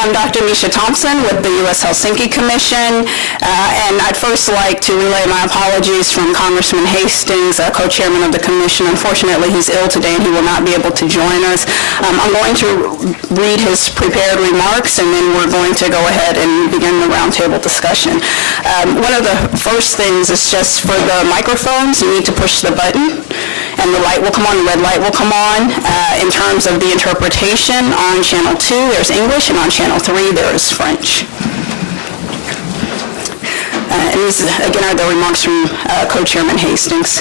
I'm Dr. Misha Thompson with the U.S. Helsinki Commission, and I'd first like to relay my apologies from Congressman Hastings, co-chairman of the Commission. Unfortunately, he's ill today and he will not be able to join us. I'm going to read his prepared remarks, and then we're going to go ahead and begin the roundtable discussion. One of the first things is just for the microphones, you need to push the button, and the light will come on, the red light will come on. In terms of the interpretation, on Channel 2 there's English, and on Channel 3 there is French. And these, again, are the remarks from Co-Chairman Hastings.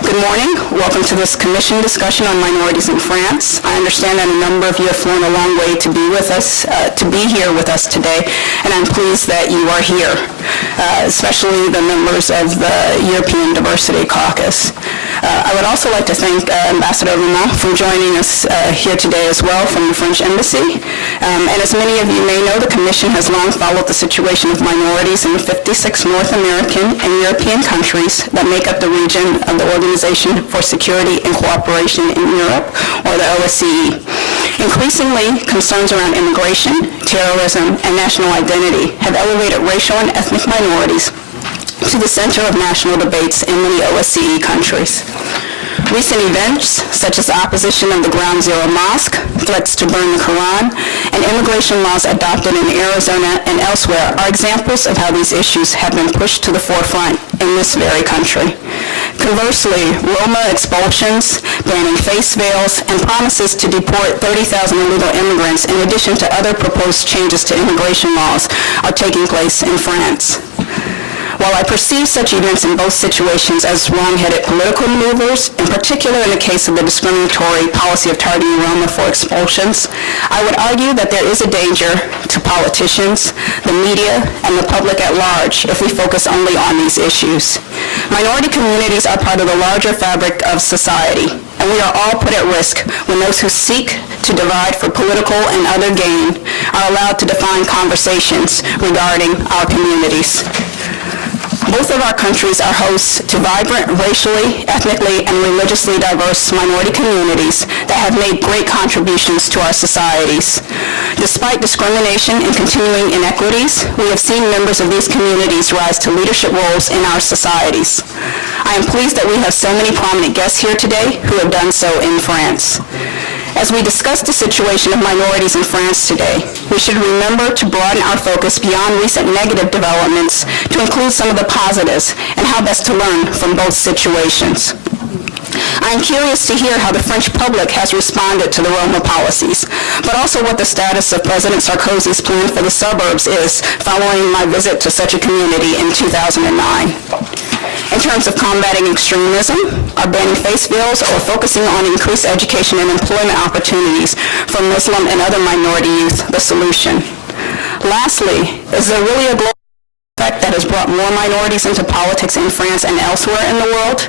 Good morning. Welcome to this Commission discussion on minorities in France. I understand that a number of you have flown a long way to be with us, to be here with us today, and I'm pleased that you are here, especially the members of the European Diversity Caucus. I would also like to thank Ambassador Roman for joining us here today as well from the French Embassy. And as many of you may know, the Commission has long followed the situation of minorities in the 56 North American and European countries that make up the region of the Organization for Security and Cooperation in Europe, or the OSCE. Increasingly, concerns around immigration, terrorism, and national identity have elevated racial and ethnic minorities to the center of national debates in many OSCE countries. Recent events, such as the opposition of the Ground Zero Mosque, threats to burn the Quran, and immigration laws adopted in Arizona and elsewhere are examples of how these issues have been pushed to the forefront in this very country. Conversely, Roma expulsions, banning face veils, and promises to deport 30,000 illegal immigrants in addition to other proposed changes to immigration laws are taking place in France. While I perceive such events in both situations as wrong-headed political maneuvers, in particular in the case of the discriminatory policy of targeting Roma for expulsions, I would argue that there is a danger to politicians, the media, and the public at large if we focus only on these issues. Minority communities are part of the larger fabric of society, and we are all put at risk when those who seek to divide for political and other gain are allowed to define conversations regarding our communities. Both of our countries are hosts to vibrant, racially, ethnically, and religiously diverse minority communities that have made great contributions to our societies. Despite discrimination and continuing inequities, we have seen members of these communities rise to leadership roles in our societies. I am pleased that we have so many prominent guests here today who have done so in France. As we discuss the situation of minorities in France today, we should remember to broaden our focus beyond recent negative developments to include some of the positives and how best to learn from both situations. I am curious to hear how the French public has responded to the Roma policies, but also what the status of President Sarkozy's plan for the suburbs is following my visit to such a community in 2009. In terms of combating extremism, are banning face veils or focusing on increased education and employment opportunities for Muslim and other minority youth the solution? Lastly, is there really a global effect that has brought more minorities into politics in France and elsewhere in the world?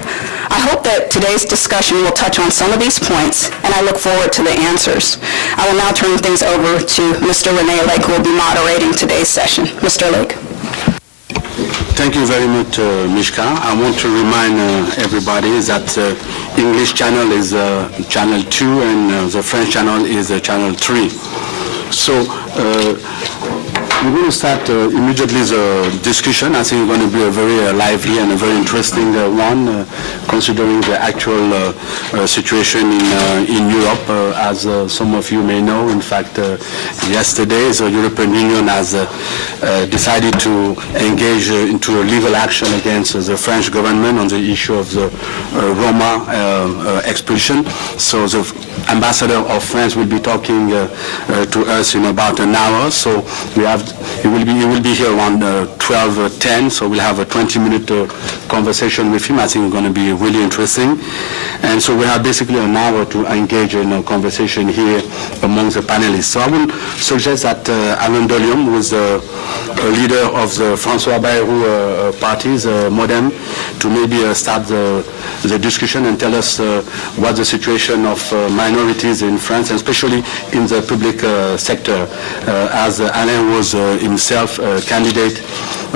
I hope that today's discussion will touch on some of these points, and I look forward to the answers. I will now turn things over to Mr. René Lake, who will be moderating today's session. Mr. Lake. Thank you very much, Mishka. I want to remind everybody that English channel is channel 2 and the French channel is channel 3. So we're going to start immediately the discussion. I think it's going to be a very lively and a very interesting one, considering the actual situation in Europe. As some of you may know, in fact, yesterday the European Union has decided to engage into a legal action against the French government on the issue of the Roma expulsion. So the ambassador of France will be talking to us in about an hour. So he will be here around 12:10. So we'll have a 20-minute conversation with him. I think it's going to be really interesting. And so we have basically an hour to engage in a conversation here among the panelists. So I will suggest that Alain Dolium, who is a leader of the François Bayrou parties, Modem, to maybe start the discussion and tell us what the situation of minorities in France, and especially in the public sector, as Alain was himself a candidate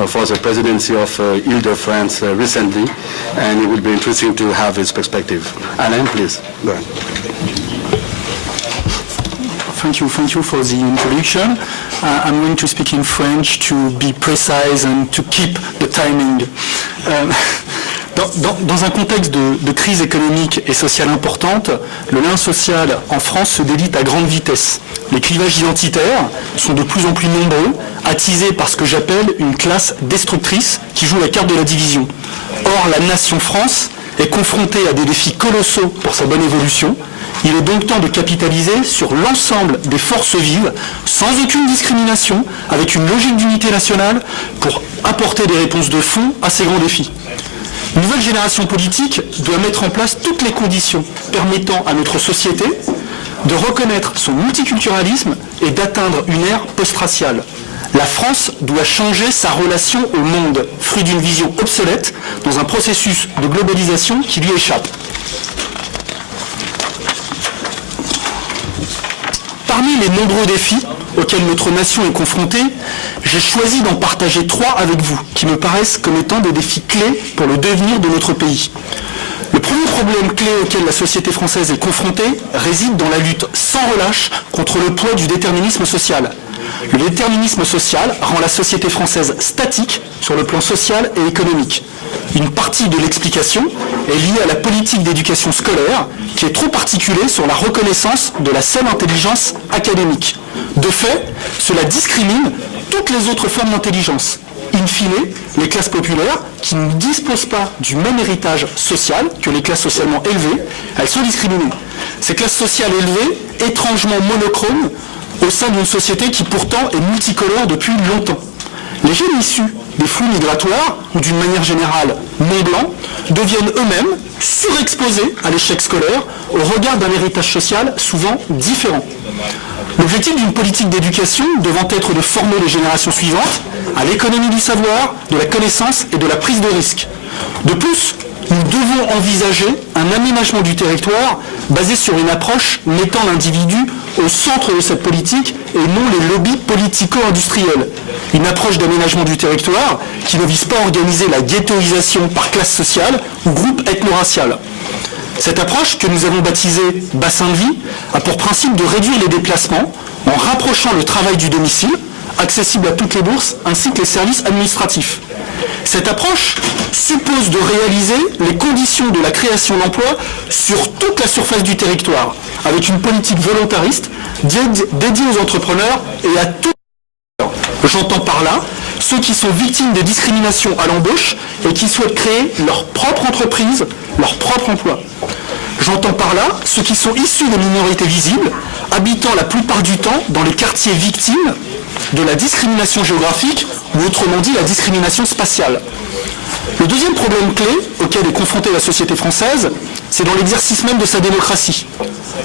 for the presidency of Ile-de-France recently, and it will be interesting to have his perspective. Alain, please, go ahead. Thank you for the introduction. I'm going to speak in French to be precise and to keep the timing. Dans un contexte de crise économique et sociale importante, le lien social en France se délite à grande vitesse. Les clivages identitaires sont de plus en plus nombreux, attisés par ce que j'appelle une classe destructrice qui joue la carte de la division. Or, la nation France est confrontée à des défis colossaux pour sa bonne évolution. Il est donc temps de capitaliser sur l'ensemble des forces vives, sans aucune discrimination, avec une logique d'unité nationale, pour apporter des réponses de fond à ces grands défis. Une nouvelle génération politique doit mettre en place toutes les conditions permettant à notre société de reconnaître son multiculturalisme et d'atteindre une ère post-raciale. La France doit changer sa relation au monde, fruit d'une vision obsolète, dans un processus de globalisation qui lui échappe. Parmi les nombreux défis auxquels notre nation est confrontée, j'ai choisi d'en partager 3 avec vous, qui me paraissent comme étant des défis clés pour le devenir de notre pays. Le premier problème clé auquel la société française est confrontée réside dans la lutte sans relâche contre le poids du déterminisme social. Le déterminisme social rend la société française statique sur le plan social et économique. Une partie de l'explication est liée à la politique d'éducation scolaire qui est trop articulée sur la reconnaissance de la seule intelligence académique. De fait, cela discrimine toutes les autres formes d'intelligence. In fine, les classes populaires, qui ne disposent pas du même héritage social que les classes socialement élevées, elles sont discriminées. Ces classes sociales élevées, étrangement monochromes, au sein d'une société qui pourtant est multicolore depuis longtemps. Les jeunes issus des flux migratoires, ou d'une manière générale non blancs, deviennent eux-mêmes surexposés à l'échec scolaire au regard d'un héritage social souvent différent. L'objectif d'une politique d'éducation devant être de former les générations suivantes à l'économie du savoir, de la connaissance et de la prise de risque. De plus, nous devons envisager un aménagement du territoire basé sur une approche mettant l'individu au centre de cette politique et non les lobbies politico-industriels. Une approche d'aménagement du territoire qui ne vise pas à organiser la ghettoisation par classe sociale ou groupe ethno-racial. Cette approche, que nous avons baptisée « bassin de vie », a pour principe de réduire les déplacements en rapprochant le travail du domicile, accessible à toutes les bourses, ainsi que les services administratifs. Cette approche suppose de réaliser les conditions de la création d'emplois sur toute la surface du territoire, avec une politique volontariste dédiée aux entrepreneurs et à tous. J'entends par là ceux qui sont victimes des discriminations à l'embauche et qui souhaitent créer leur propre entreprise, leur propre emploi. J'entends par là ceux qui sont issus des minorités visibles, habitant la plupart du temps dans les quartiers victimes de la discrimination géographique ou autrement dit la discrimination spatiale. Le deuxième problème clé auquel est confrontée la société française, c'est dans l'exercice même de sa démocratie.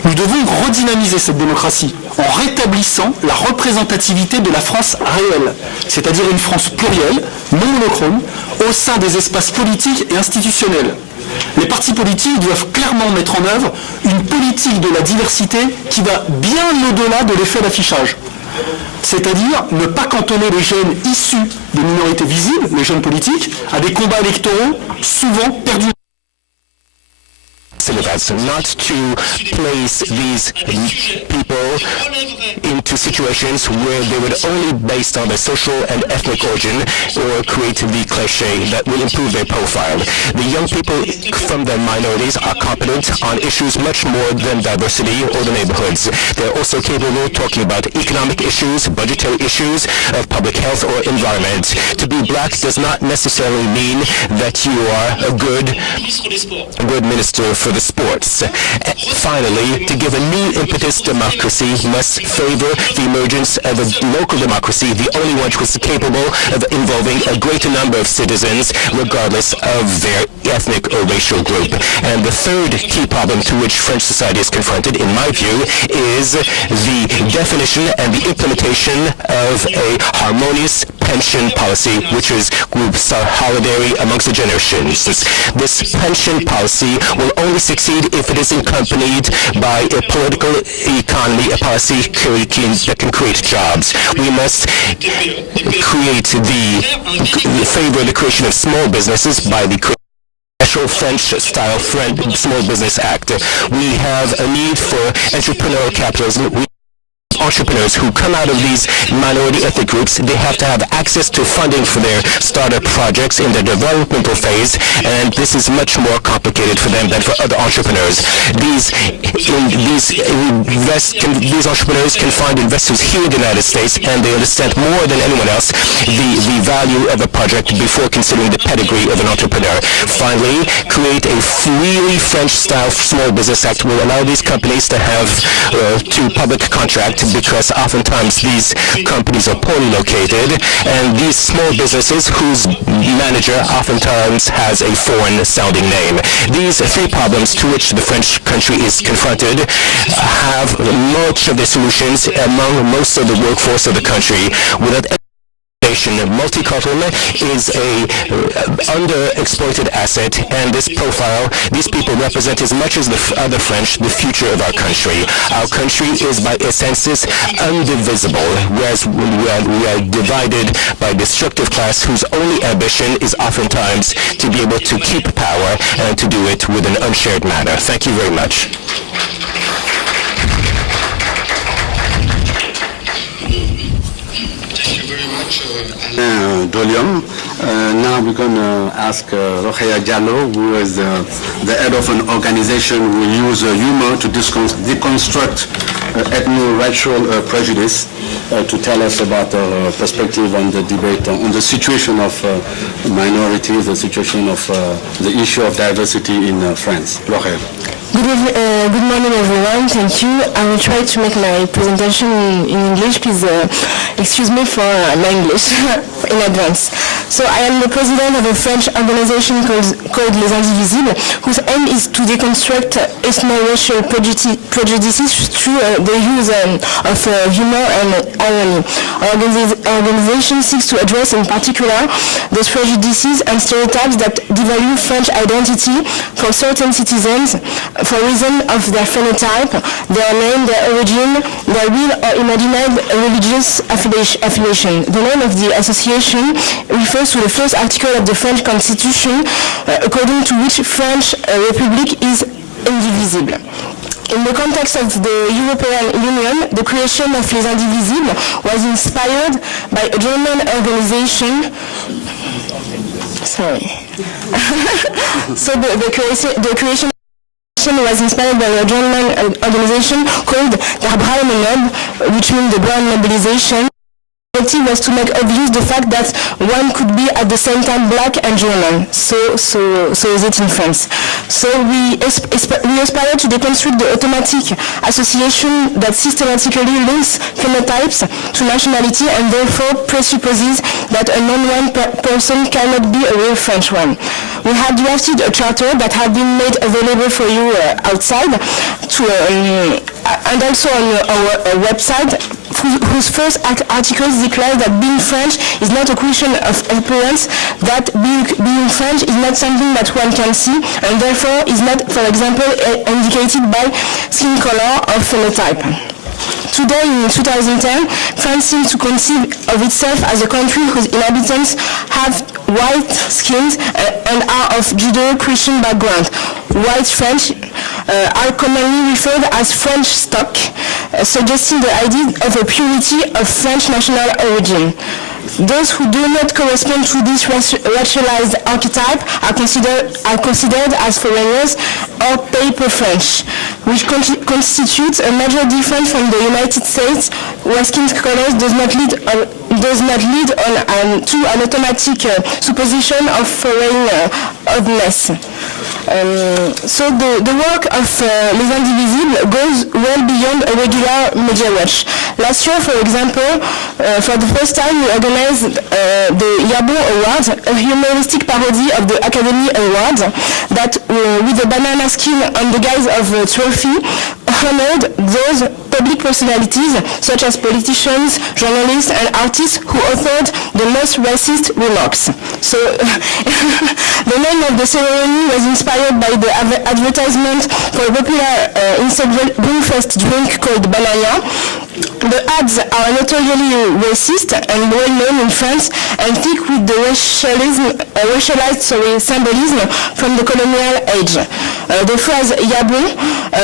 Nous devons redynamiser cette démocratie en rétablissant la représentativité de la France réelle, c'est-à-dire une France plurielle, non monochrome, au sein des espaces politiques et institutionnels. Les partis politiques doivent clairement mettre en œuvre une politique de la diversité qui va bien au-delà de l'effet d'affichage. C'est-à-dire ne pas cantonner les jeunes issus des minorités visibles, les jeunes politiques, à des combats électoraux souvent perdus. Not to place these people into situations where they would only based on their social and ethnic origin or create the cliché that will improve their profile. The young people from the minorities are competent on issues much more than diversity or the neighborhoods. They're also capable of talking about economic issues, budgetary issues, of public health or environment. To be black does not necessarily mean that you are a good minister for the sports. Finally, to give a new impetus, democracy must favor the emergence of a local democracy, the only one which is capable of involving a greater number of citizens, regardless of their ethnic or racial group. And the third key problem to which French society is confronted, in my view, is the definition and the implementation of a harmonious pension policy, which is solidarity amongst the generations. This pension policy will only succeed if it is accompanied by a political economy, a policy that can create jobs. We must create favor the creation of small businesses by the special French-style Small Business Act. We have a need for entrepreneurial capitalism. We entrepreneurs who come out of these minority ethnic groups, they have to have access to funding for their startup projects in the developmental phase, and this is much more complicated for them than for other entrepreneurs. These entrepreneurs can find investors here in the United States, and they understand more than anyone else the value of a project before considering the pedigree of an entrepreneur. Finally, create a really French-style Small Business Act will allow these companies to have to public contract, because oftentimes these companies are poorly located, and these small businesses whose manager oftentimes has a foreign-sounding name. These three problems to which the French country is confronted have much of the solutions among most of the workforce of the country. Without multiculturalism is a underexploited asset, and this profile, these people represent as much as the other French the future of our country. Our country is by essence undivisible, whereas we are divided by a destructive class whose only ambition is oftentimes to be able to keep power and to do it with an unshared manner. Thank you very much. Dolium. Now we're going to ask Rokhaya Diallo, who is the head of an organization who use humor to deconstruct ethno-racial prejudice, to tell us about our perspective on the debate on the situation of minorities, the situation of the issue of diversity in France. Rokhaya. Good morning, everyone. Thank you. I will try to make my presentation in English. Please excuse me for my English in advance. So I am the president of a French organization called Les Indivisibles, whose aim is to deconstruct ethno-racial prejudices through the use of humor and irony. Our organization seeks to address in particular those prejudices and stereotypes that devalue French identity for certain citizens for reason of their phenotype, their name, their origin, their real or imagined religious affiliation. The name of the association refers to the first article of the French Constitution, according to which French Republic is indivisible. In the context of the European Union, the creation of Les Indivisibles was inspired by a German organization. So the creation was inspired by a German organization called Der Braune Nob, which means the brown mobilization. The objective was to make obvious the fact that one could be at the same time black and German. So is it in France. So we aspire to deconstruct the automatic association that systematically links phenotypes to nationality and therefore presupposes that a non-one person cannot be a real French one. We have drafted a charter that has been made available for you outside and also on our website, whose first articles declare that being French is not a question of appearance, that being French is not something that one can see, and therefore is not, for example, indicated by skin color or phenotype. Today, in 2010, France seems to conceive of itself as a country whose inhabitants have white skins and are of Judeo-Christian background. White French are commonly referred as French stock, suggesting the idea of a purity of French national origin. Those who do not correspond to this racialized archetype are considered as foreigners or paper French, which constitutes a major difference from the United States, where skin color does not lead on to an automatic supposition of foreignness. So the work of Les Indivisibles goes well beyond a regular media watch. Last year, for example, for the first time we organized the Yabo Awards, a humoristic parody of the Academy Awards that, with a banana skin on the guise of a trophy, honored those public personalities such as politicians, journalists and artists who authored the most racist remarks. So the name of the ceremony was inspired by the advertisement for a popular Instagram breakfast drink called Banana, The ads are notoriously racist and well known in France and thick with the racialized symbolism from the colonial age. The phrase "yabon"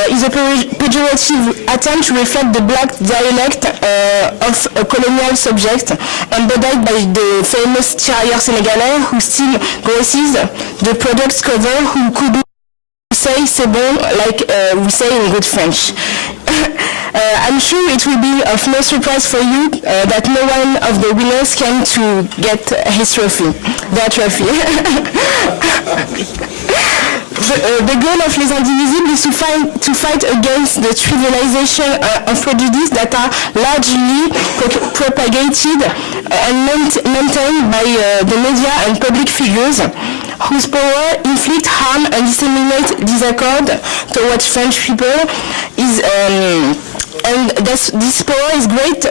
is a pejorative attempt to reflect the black dialect of a colonial subject, embodied by the famous tirailleur sénégalais who still graces the product's cover, who could say "c'est bon" like we say in good French. I'm sure it will be of no surprise for you that no one of the winners came to get his trophy, their trophy. The goal of Les Indivisibles is to fight against the trivialization of prejudice that are largely propagated and maintained by the media and public figures whose power inflict harm and disseminate disaccord towards French people and this power is great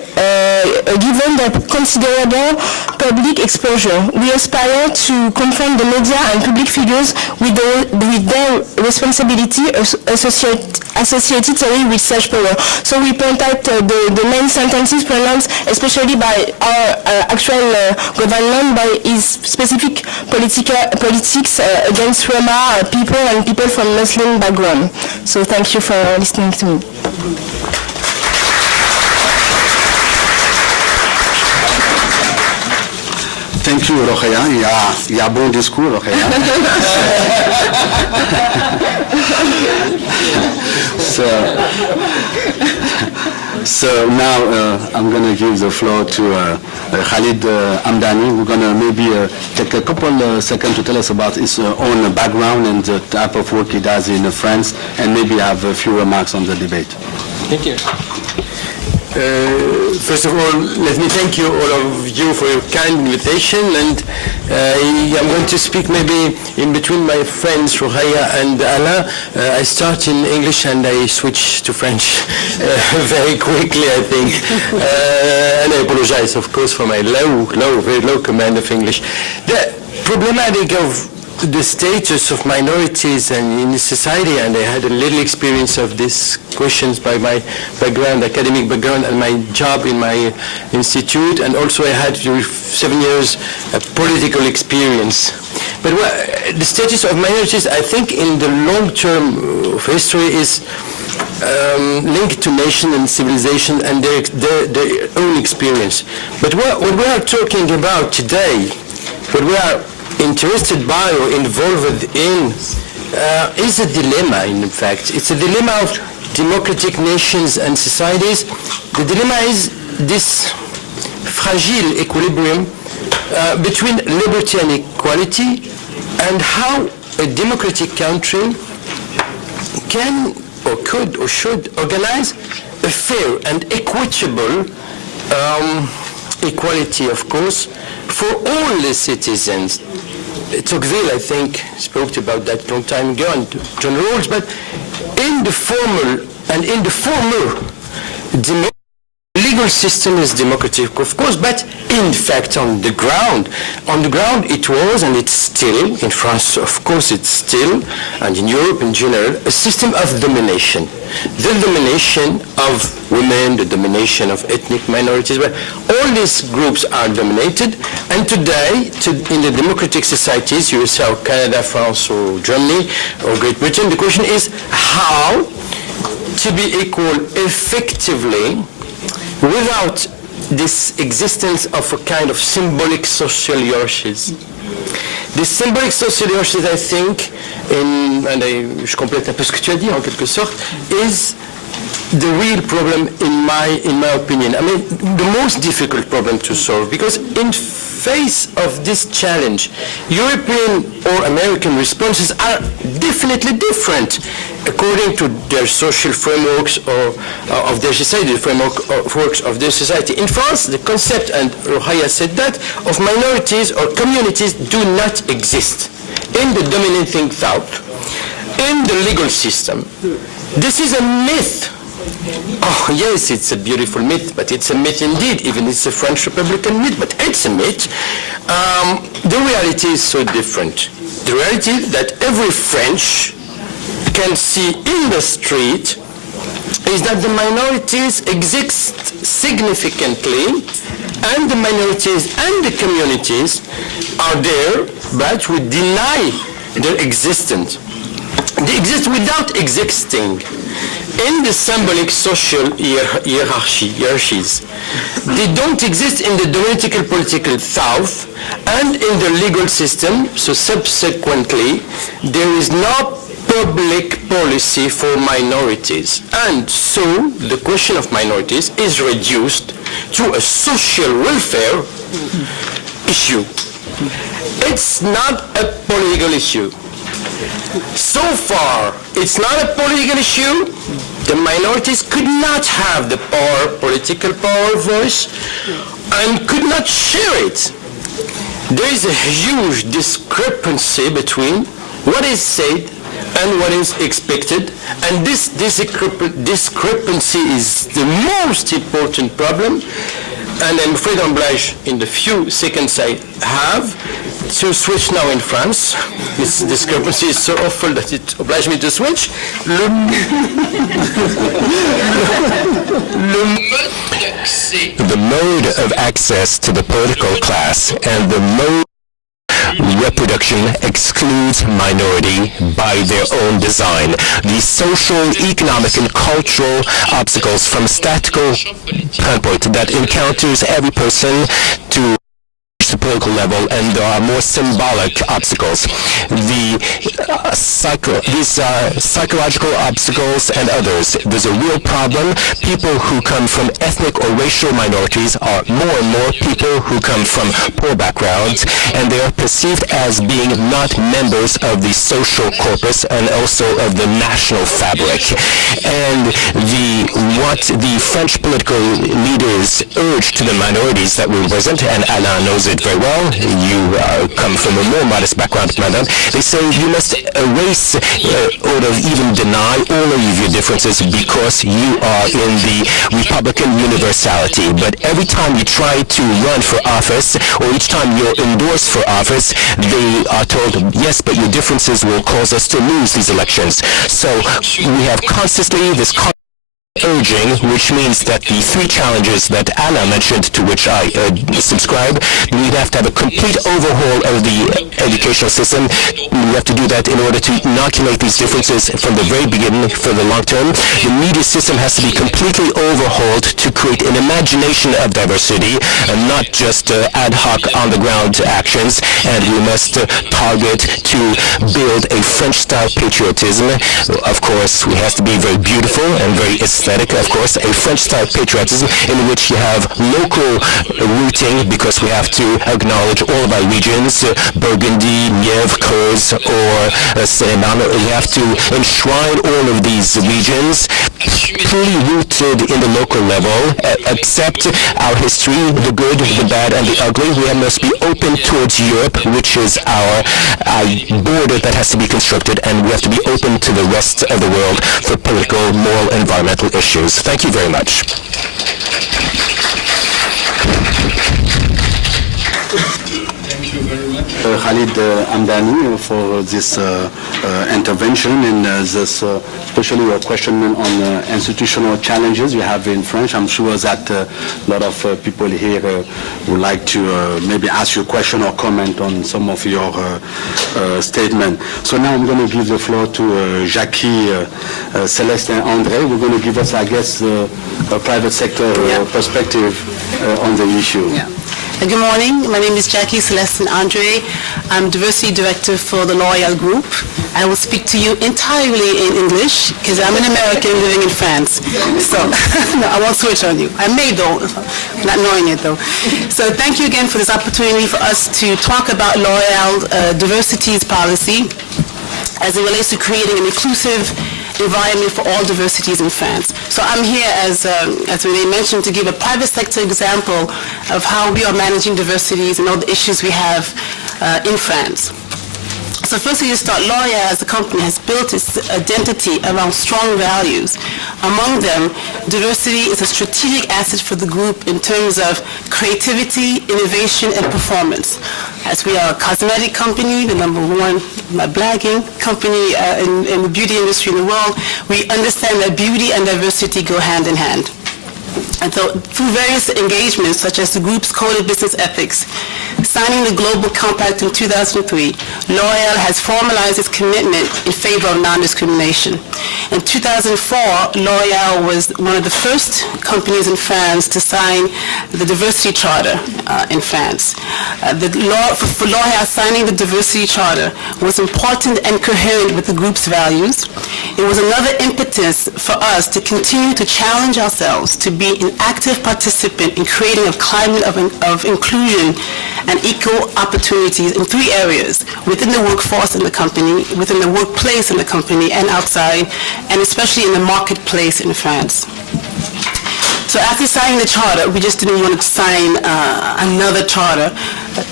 given the considerable public exposure. We aspire to confront the media and public figures with their responsibility associated with such power. So we point out the main sentences pronounced, especially by our actual government, by his specific politics against Roma people and people from Muslim background. So thank you for listening to me. Thank you, Rokhaya. Il y a bon discours, Rokhaya. So now I'm going to give the floor to Khalid Amdani. We're going to maybe take a couple seconds to tell us about his own background and the type of work he does in France, and maybe have a few remarks on the debate. Thank you. First of all, let me thank you, all of you, for your kind invitation, and I'm going to speak maybe in between my friends Rokhaya and Alain. I start in English and I switch to French very quickly, I think. And I apologize, of course, for my very low command of English. The problematic of the status of minorities and in society, and I had a little experience of these questions by my background, academic background, and my job in my institute, and also I had 7 years political experience. But the status of minorities, I think, in the long term of history is linked to nation and civilization and their own experience. But what we are talking about today, what we are interested by or involved in is a dilemma, in fact. It's a dilemma of democratic nations and societies. The dilemma is this fragile equilibrium between liberty and equality, and how a democratic country can or could or should organize a fair and equitable equality, of course, for all the citizens. Tocqueville, I think, spoke about that a long time ago, and John Rawls, but in the former legal system is democratic, of course, but in fact on the ground it was, and it's still, in France, of course, it's still, and in Europe in general, a system of domination. The domination of women, the domination of ethnic minorities, where all these groups are dominated, and today, in the democratic societies, USA or Canada, France or Germany or Great Britain, the question is how to be equal effectively without this existence of a kind of symbolic social hierarchies. This symbolic social hierarchies, I think, je complète un peu ce que tu as dit en quelque sorte, is the real problem in my opinion. I mean, the most difficult problem to solve, because in face of this challenge, European or American responses are definitely different according to their social frameworks or of their society, the frameworks of their society. In France, the concept, and Rokhaya said that, of minorities or communities do not exist in the dominating thought, in the legal system. This is a myth. Oh, yes, it's a beautiful myth, but it's a myth indeed. Even it's a French Republican myth, but it's a myth. The reality is so different. The reality is that every French can see in the street is that the minorities exist significantly, and the minorities and the communities are there, but we deny their existence. They exist without existing in the symbolic social hierarchies. They don't exist in the theoretical political South and in the legal system, so subsequently there is no public policy for minorities. And so the question of minorities is reduced to a social welfare issue. It's not a political issue. So far, it's not a political issue. The minorities could not have the power, political power, voice, and could not share it. There is a huge discrepancy between what is said and what is expected, and this discrepancy is the most important problem. And I'm afraid I'm obliged, in the few seconds I have, to switch now in France. This discrepancy is so awful that it obliged me to switch. The mode of access to the political class and the mode reproduction excludes minority by their own design. The social, economic, and cultural obstacles from a statistical standpoint that encounters every person to the political level, and there are more symbolic obstacles. These psychological obstacles and others. There's a real problem. People who come from ethnic or racial minorities are more and more people who come from poor backgrounds, and they are perceived as being not members of the social corpus and also of the national fabric. And what the French political leaders urge to the minorities that we represent, and Alain knows it very well, you come from a more modest background, madame, they say you must erase or even deny all of your differences because you are in the Republican universality. But every time you try to run for office, or each time you're endorsed for office, they are told, yes, but your differences will cause us to lose these elections. So we have constantly this urging, which means that the three challenges that Anna mentioned, to which I subscribe, we'd have to have a complete overhaul of the educational system. We have to do that in order to inoculate these differences from the very beginning for the long term. The media system has to be completely overhauled to create an imagination of diversity and not just ad hoc on-the-ground actions. And we must target to build a French-style patriotism. Of course, we have to be very beautiful and very aesthetic, of course, a French-style patriotism in which you have local rooting, because we have to acknowledge all of our regions, Burgundy, Nièvre, Creuse, or Seine-et-Marne. We have to enshrine all of these regions, truly rooted in the local level, accept our history, the good, the bad, and the ugly. We must be open towards Europe, which is our border that has to be constructed, and we have to be open to the rest of the world for political, moral, environmental issues. Thank you very much. Khalid Amdani for this intervention, and especially your question on institutional challenges you have in French. I'm sure that a lot of people here would like to maybe ask you a question or comment on some of your statement. So now I'm going to give the floor to Jackie, Celeste, and André. We're going to give us, I guess, a private sector perspective on the issue. Yeah. Good morning. My name is Jackie Celeste Andre. I'm Diversity Director for the L'Oréal Group. I will speak to you entirely in English because I'm an American living in France. So no, I won't switch on you. I may though, not knowing it though. So thank you again for this opportunity for us to talk about L'Oréal diversities policy as it relates to creating an inclusive environment for all diversities in France. So I'm here, as Renee mentioned, to give a private sector example of how we are managing diversities and all the issues we have in France. So firstly, to start, L'Oréal as a company has built its identity around strong values. Among them, diversity is a strategic asset for the group in terms of creativity, innovation, and performance. as we are a cosmetic company, the number one blagging company in the beauty industry in the world. We understand that beauty and diversity go hand in hand. And so through various engagements, such as the group's Code of Business Ethics, signing the Global Compact in 2003, L'Oréal has formalized its commitment in favor of non-discrimination. In 2004, L'Oréal was one of the first companies in France to sign the Diversity Charter in France. For L'Oréal, signing the Diversity Charter was important and coherent with the group's values. It was another impetus for us to continue to challenge ourselves to be an active participant in creating a climate of inclusion and equal opportunities in 3 areas: within the workforce in the company, within the workplace in the company, and outside, and especially in the marketplace in France. So after signing the charter, we just didn't want to sign another charter,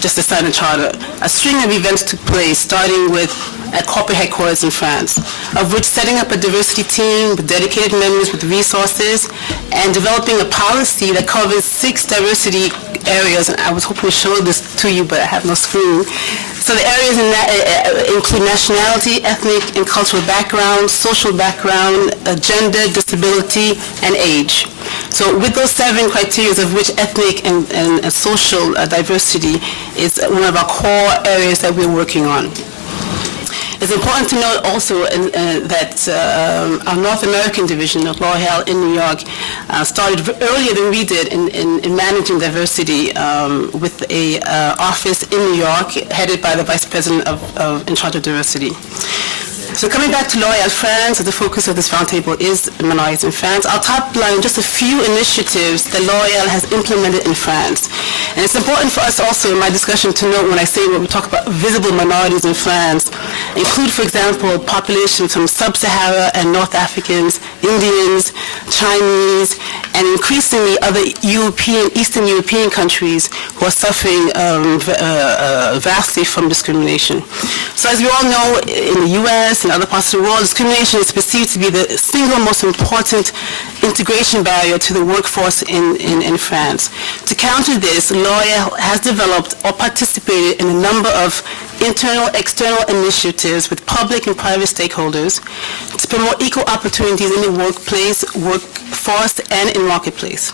just to sign a charter. A string of events took place, starting with at corporate headquarters in France, of which setting up a diversity team with dedicated members with resources and developing a policy that covers 6 diversity areas. And I was hoping to show this to you, but I have no screen. So the areas in that include nationality, ethnic and cultural background, social background, gender, disability, and age. So with those 7 criteria, of which ethnic and social diversity is one of our core areas that we're working on. It's important to note also that our North American division of L'Oréal in New York started earlier than we did in managing diversity with an office in New York headed by the Vice President in charge of diversity. So coming back to L'Oréal France, the focus of this roundtable is minorities in France. I'll top line just a few initiatives that L'Oréal has implemented in France. And it's important for us also in my discussion to note when I say when we talk about visible minorities in France, include, for example, populations from Sub-Sahara and North Africans, Indians, Chinese, and increasingly other Eastern European countries who are suffering vastly from discrimination. So as we all know, in the U.S. and other parts of the world, discrimination is perceived to be the single most important integration barrier to the workforce in France. To counter this, L'Oréal has developed or participated in a number of internal, external initiatives with public and private stakeholders to promote equal opportunities in the workplace, workforce, and in marketplace.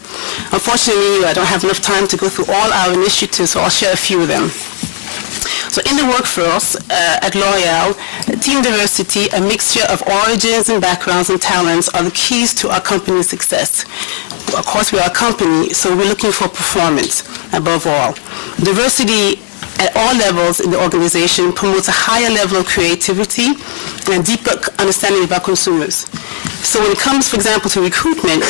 Unfortunately, I don't have enough time to go through all our initiatives, so I'll share a few of them. So in the workforce at L'Oréal, team diversity, a mixture of origins and backgrounds and talents are the keys to our company's success. Of course, we are a company, so we're looking for performance above all. Diversity at all levels in the organization promotes a higher level of creativity and a deeper understanding of our consumers. So when it comes, for example, to recruitment,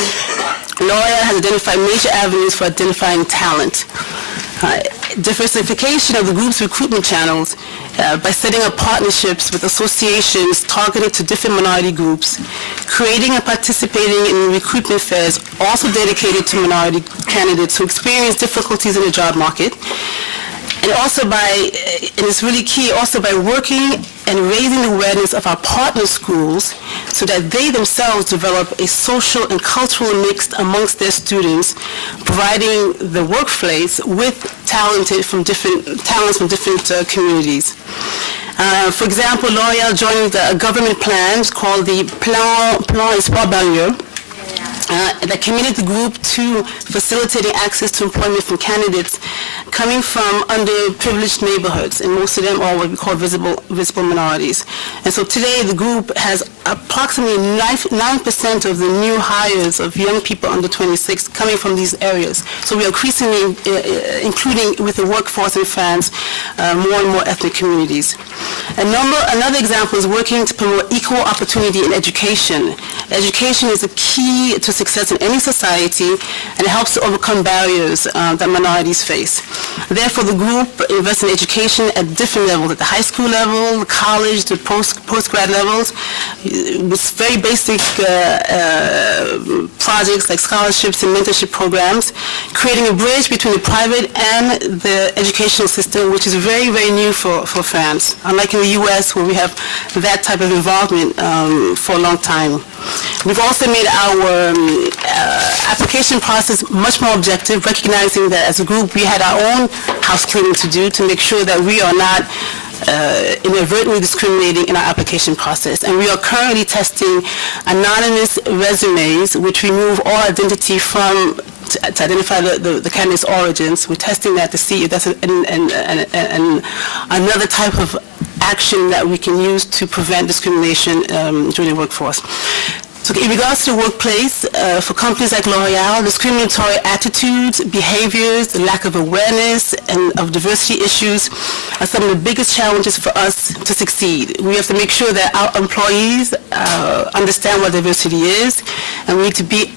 L'Oréal has identified major avenues for identifying talent. Diversification of the group's recruitment channels by setting up partnerships with associations targeted to different minority groups, creating and participating in recruitment fairs also dedicated to minority candidates who experience difficulties in the job market, and also and it's really key, also by working and raising the awareness of our partner schools so that they themselves develop a social and cultural mix amongst their students, providing the workplace with talents from different communities. For example, L'Oréal joined a government plan called the Plan Espoir Banlieue, that committed the group to facilitating access to employment for candidates coming from underprivileged neighborhoods, and most of them are what we call visible minorities. And so today the group has approximately 9% of the new hires of young people under 26 coming from these areas. So we are increasingly including with the workforce in France more and more ethnic communities. Another example is working to promote equal opportunity in education. Education is a key to success in any society, and it helps to overcome barriers that minorities face. Therefore, the group invests in education at different levels, at the high school level, the college, the post-grad levels, with very basic projects like scholarships and mentorship programs, creating a bridge between the private and the educational system, which is very, very new for France, unlike in the U.S. where we have that type of involvement for a long time. We've also made our application process much more objective, recognizing that as a group we had our own house cleaning to do to make sure that we are not inadvertently discriminating in our application process. And we are currently testing anonymous resumes which remove all identity from to identify the candidate's origins. We're testing that to see if that's another type of action that we can use to prevent discrimination during the workforce. So in regards to the workplace, for companies like L'Oreal, discriminatory attitudes, behaviors, the lack of awareness and of diversity issues are some of the biggest challenges for us to succeed. We have to make sure that our employees understand what diversity is, and we need to be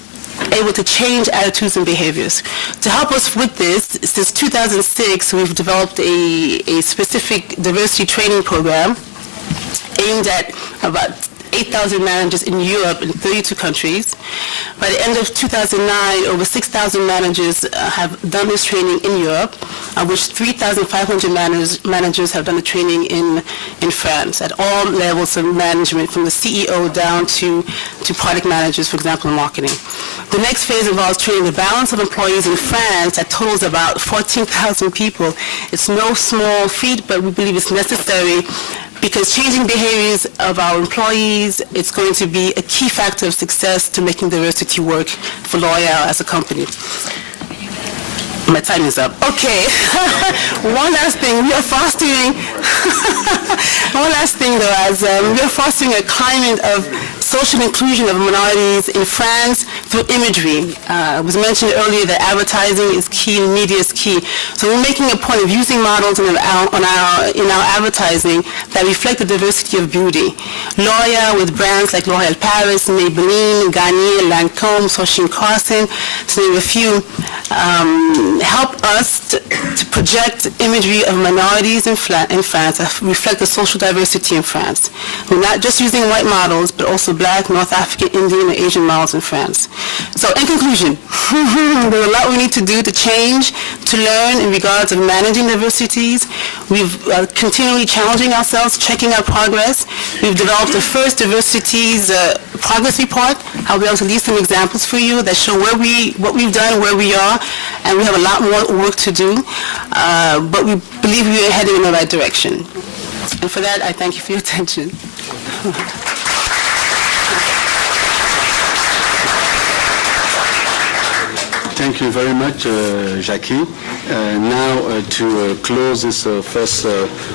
able to change attitudes and behaviors. To help us with this, since 2006, we've developed a specific diversity training program aimed at about 8,000 managers in Europe in 32 countries. By the end of 2009, over 6,000 managers have done this training in Europe, of which 3,500 managers have done the training in France at all levels of management, from the CEO down to product managers, for example, in marketing. The next phase involves training the balance of employees in France that totals about 14,000 people. It's no small feat, but we believe it's necessary because changing behaviors of our employees, it's going to be a key factor of success to making diversity work for L'Oreal as a company. My time is up. Okay. One last thing, we are fostering, one last thing though, as we are fostering a climate of social inclusion of minorities in France through imagery. It was mentioned earlier that advertising is key and media is key. So we're making a point of using models in our advertising that reflect the diversity of beauty. L'Oreal, with brands like L'Oreal Paris, Maybelline, Garnier, Lancôme, Sochine Carson, to name a few, help us to project imagery of minorities in France that reflect the social diversity in France. We're not just using white models, but also Black, North African, Indian, and Asian models in France. So in conclusion, there's a lot we need to do to change, to learn in regards of managing diversities. We've continually challenging ourselves, checking our progress. We've developed the first diversities progress report. I'll be able to leave some examples for you that show what we've done, where we are, and we have a lot more work to do, but we believe we are heading in the right direction. And for that, I thank you for your attention. Thank you very much, Jackie. Now, to close this first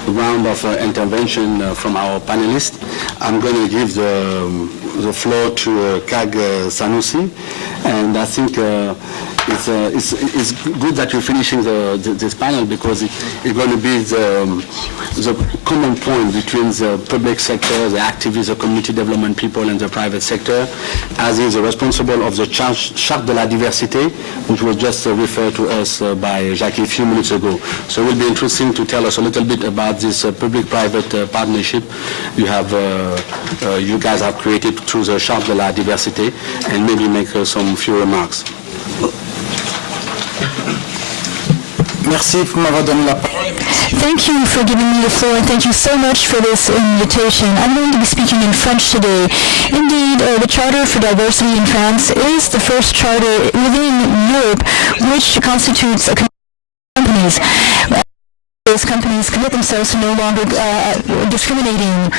round of intervention from our panelists, I'm going to give the floor to Kag Sanusi, and I think it's good that you're finishing this panel because it's going to be the common point between the public sector, the activists, the community development people, and the private sector, as is responsible of the Charte de la Diversité, which was just referred to us by Jackie a few minutes ago. So it will be interesting to tell us a little bit about this public-private partnership you guys have created through the Charte de la Diversité, and maybe make some few remarks. Merci pour m'avoir donné la parole. Thank you for giving me the floor, and thank you so much for this invitation. I'm going to be speaking in French today. Indeed, the Charter for Diversity in France is the first charter within Europe which constitutes a companies. Those companies commit themselves to no longer discriminating.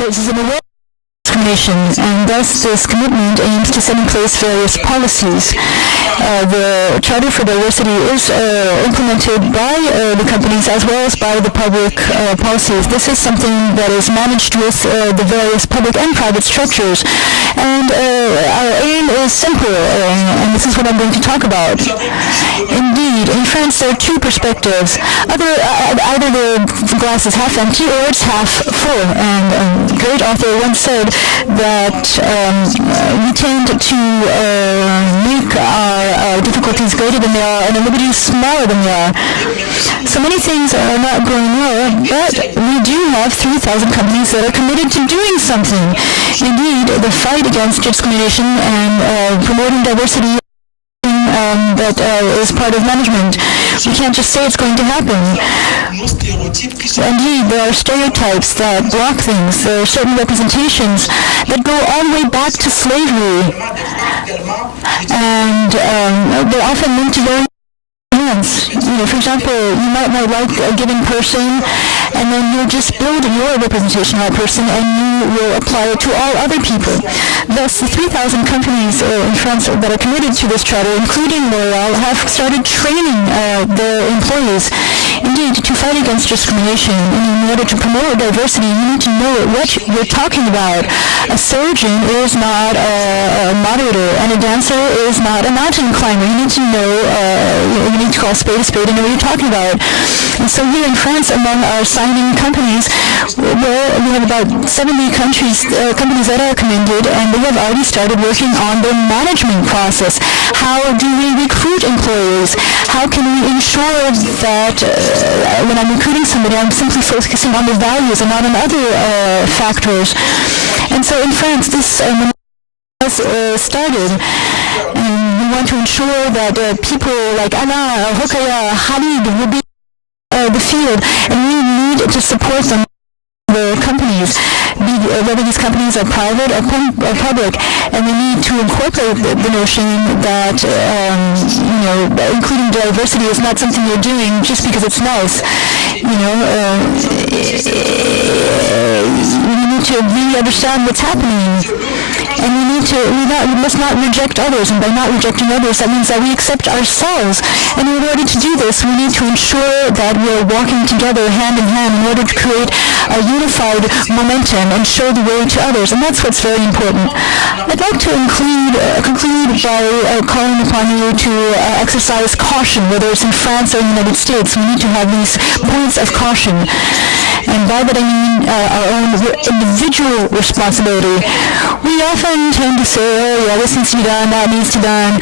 This is an awareness of discrimination, and thus this commitment aims to set in place various policies. The Charter for Diversity is implemented by the companies as well as by the public policies. This is something that is managed with the various public and private structures. And our aim is simple, and this is what I'm going to talk about. Indeed, in France there are two perspectives. Either the glass is half empty or it's half full. And a great author once said that we tend to make our difficulties greater than they are and our liberties smaller than they are. So many things are not going well, but we do have 3,000 companies that are committed to doing something. Indeed, the fight against discrimination and promoting diversity that is part of management. We can't just say it's going to happen. Indeed, there are stereotypes that block things. There are certain representations that go all the way back to slavery. And they're often linked to very hands. For example, you might not like a given person, and then you'll just build your representation of that person, and you will apply it to all other people. Thus, the 3,000 companies in France that are committed to this charter, including L'Oréal, have started training their employees, indeed, to fight against discrimination. And in order to promote diversity, you need to know what you're talking about. A surgeon is not a moderator, and a dancer is not a mountain climber. You need to know, you need to call a spade and know what you're talking about. And so here in France, among our signing companies, we have about 70 companies that are commended, and they have already started working on the management process. How do we recruit employees? How can we ensure that when I'm recruiting somebody, I'm simply focusing on the values and not on other factors? And so in France, this has started. And we want to ensure that people like Anna, Rokaya, Khalid will be the field, and we need to support them. The companies, whether these companies are private or public, and we need to incorporate the notion that including diversity is not something you're doing just because it's nice. We need to really understand what's happening, and we must not reject others, and by not rejecting others, that means that we accept ourselves. And in order to do this, we need to ensure that we're walking together hand in hand in order to create a unified momentum and show the way to others, and that's what's very important. I'd like to conclude by calling upon you to exercise caution, whether it's in France or in the United States. We need to have these points of caution, and by that I mean our own individual responsibility. We often tend to say, oh yeah, this needs to be done, that needs to be done,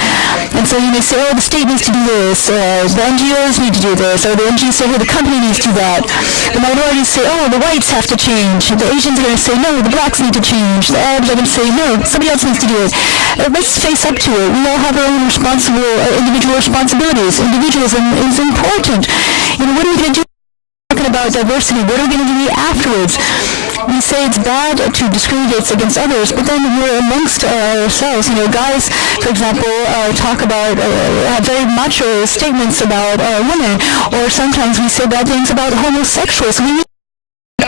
and so you may say, oh, the state needs to do this, the NGOs need to do this, or the NGOs say, oh, the company needs to do that. The minorities say, oh, the whites have to change. The Asians are going to say, no, the blacks need to change. The Arabs are going to say, no, somebody else needs to do it. Let's face up to it. We all have our own individual responsibilities. Individualism is important. What are we going to do? Talking about diversity, what are we going to do afterwards? We say it's bad to discriminate against others, but then we're amongst ourselves. Guys, for example, talk about, have very macho statements about women, or sometimes we say bad things about homosexuals. We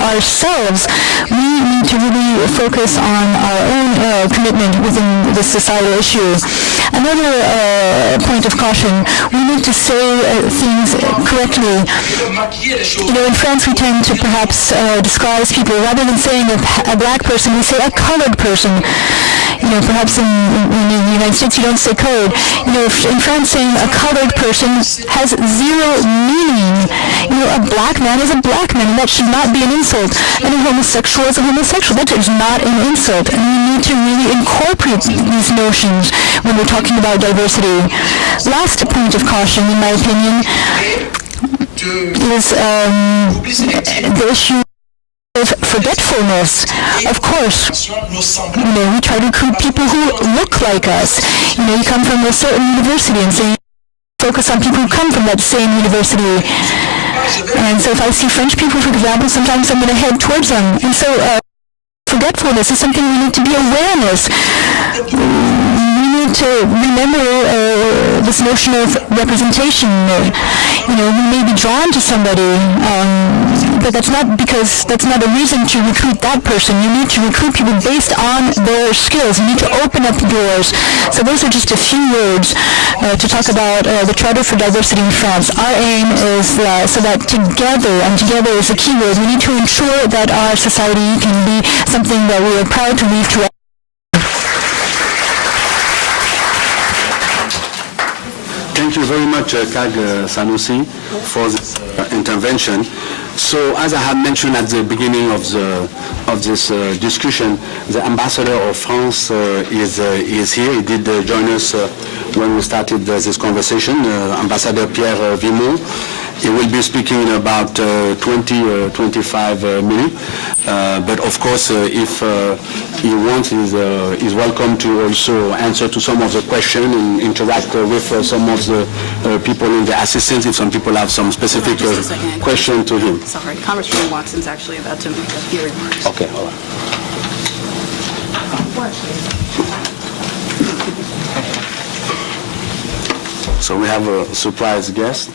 ourselves, we need to really focus on our own commitment within this societal issue. Another point of caution, we need to say things correctly. In France we tend to perhaps disguise people. Rather than saying a black person, we say a colored person. Perhaps in the United States you don't say colored. In France saying a colored person has zero meaning. A black man is a black man, and that should not be an insult. And a homosexual is a homosexual. That is not an insult. And we need to really incorporate these notions when we're talking about diversity. Last point of caution, in my opinion, is the issue of forgetfulness. Of course, we try to recruit people who look like us. You come from a certain university, and so you focus on people who come from that same university. And so if I see French people, for example, sometimes I'm going to head towards them. And so forgetfulness is something we need to be awareness. We need to remember this notion of representation. We may be drawn to somebody, but that's not a reason to recruit that person. You need to recruit people based on their skills. You need to open up doors. So those are just a few words to talk about the Charter for Diversity in France. Our aim is so that together, and together is the key word, we need to ensure that our society can be something that we are proud to leave to. Thank you very much, Kag Sanusi, for this intervention. So, as I had mentioned at the beginning of this discussion, the ambassador of France is here. He did join us when we started this conversation, Ambassador Pierre Vimont. He will be speaking in about 20 25 minutes. But of course, if he wants, he's welcome to also answer to some of the questions and interact with some of the people in the assistance if some people have some specific Just a second. question to him. Sorry, Congressman Watson's actually about to make a few remarks. Okay, all right. So we have a surprise guest.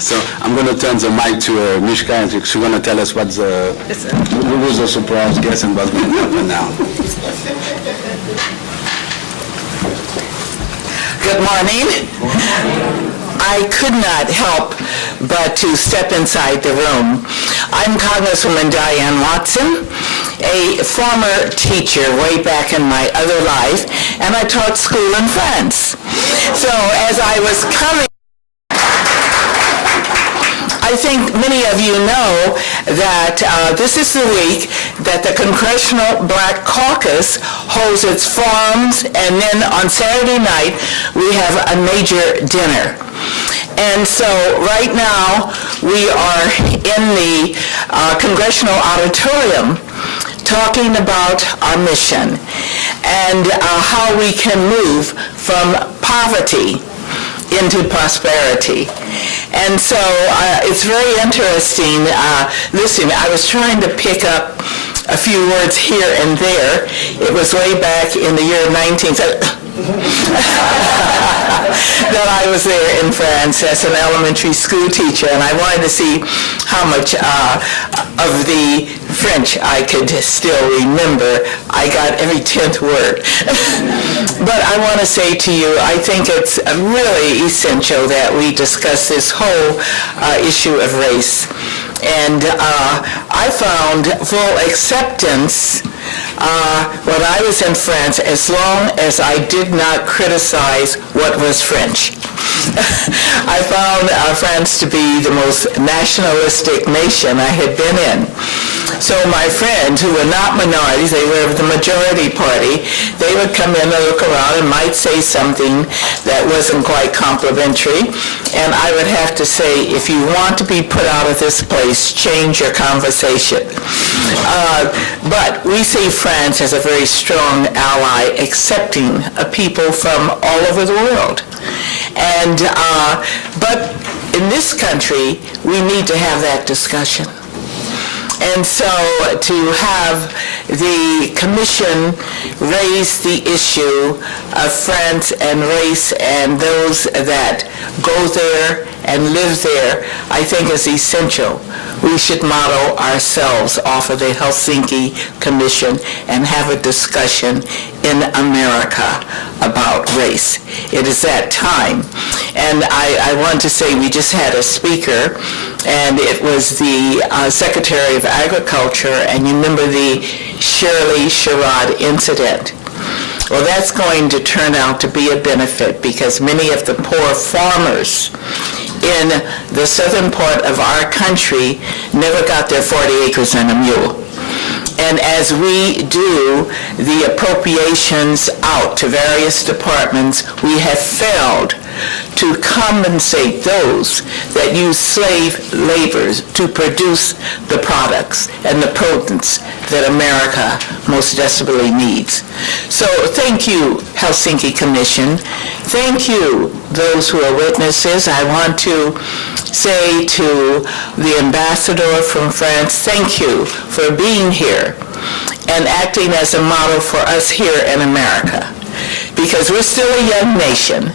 So I'm going to turn the mic to Mishka, and she's going to tell us who was the surprise guest and what's going to happen now. Good morning. I could not help but to step inside the room. I'm Congresswoman Diane Watson, a former teacher way back in my other life, and I taught school in France. So as I was coming, I think many of you know that this is the week that the Congressional Black Caucus holds its forums, and then on Saturday night we have a major dinner. And so right now we are in the Congressional Auditorium talking about our mission and how we can move from poverty into prosperity. And so it's very interesting listening. I was trying to pick up a few words here and there. It was way back in the year 19... that I was there in France as an elementary school teacher, and I wanted to see how much of the French I could still remember. I got every 10th word. But I want to say to you, I think it's really essential that we discuss this whole issue of race. And I found full acceptance when I was in France, as long as I did not criticize what was French. I found France to be the most nationalistic nation I had been in. So my friends, who were not minorities, they were of the majority party, they would come in and look around and might say something that wasn't quite complimentary. And I would have to say, if you want to be put out of this place, change your conversation. But we see France as a very strong ally, accepting people from all over the world. And but in this country, we need to have that discussion. And so to have the commission raise the issue of France and race and those that go there and live there, I think is essential. We should model ourselves off of the Helsinki Commission and have a discussion in America about race. It is that time. And I want to say we just had a speaker, and it was the Secretary of Agriculture, and you remember the Shirley Sherrod incident. Well, that's going to turn out to be a benefit because many of the poor farmers in the southern part of our country never got their 40 acres and a mule. And as we do the appropriations out to various departments, we have failed to compensate those that use slave labor to produce the products and the produce that America most desperately needs. So thank you, Helsinki Commission. Thank you, those who are witnesses. I want to say to the ambassador from France, thank you for being here and acting as a model for us here in America, because we're still a young nation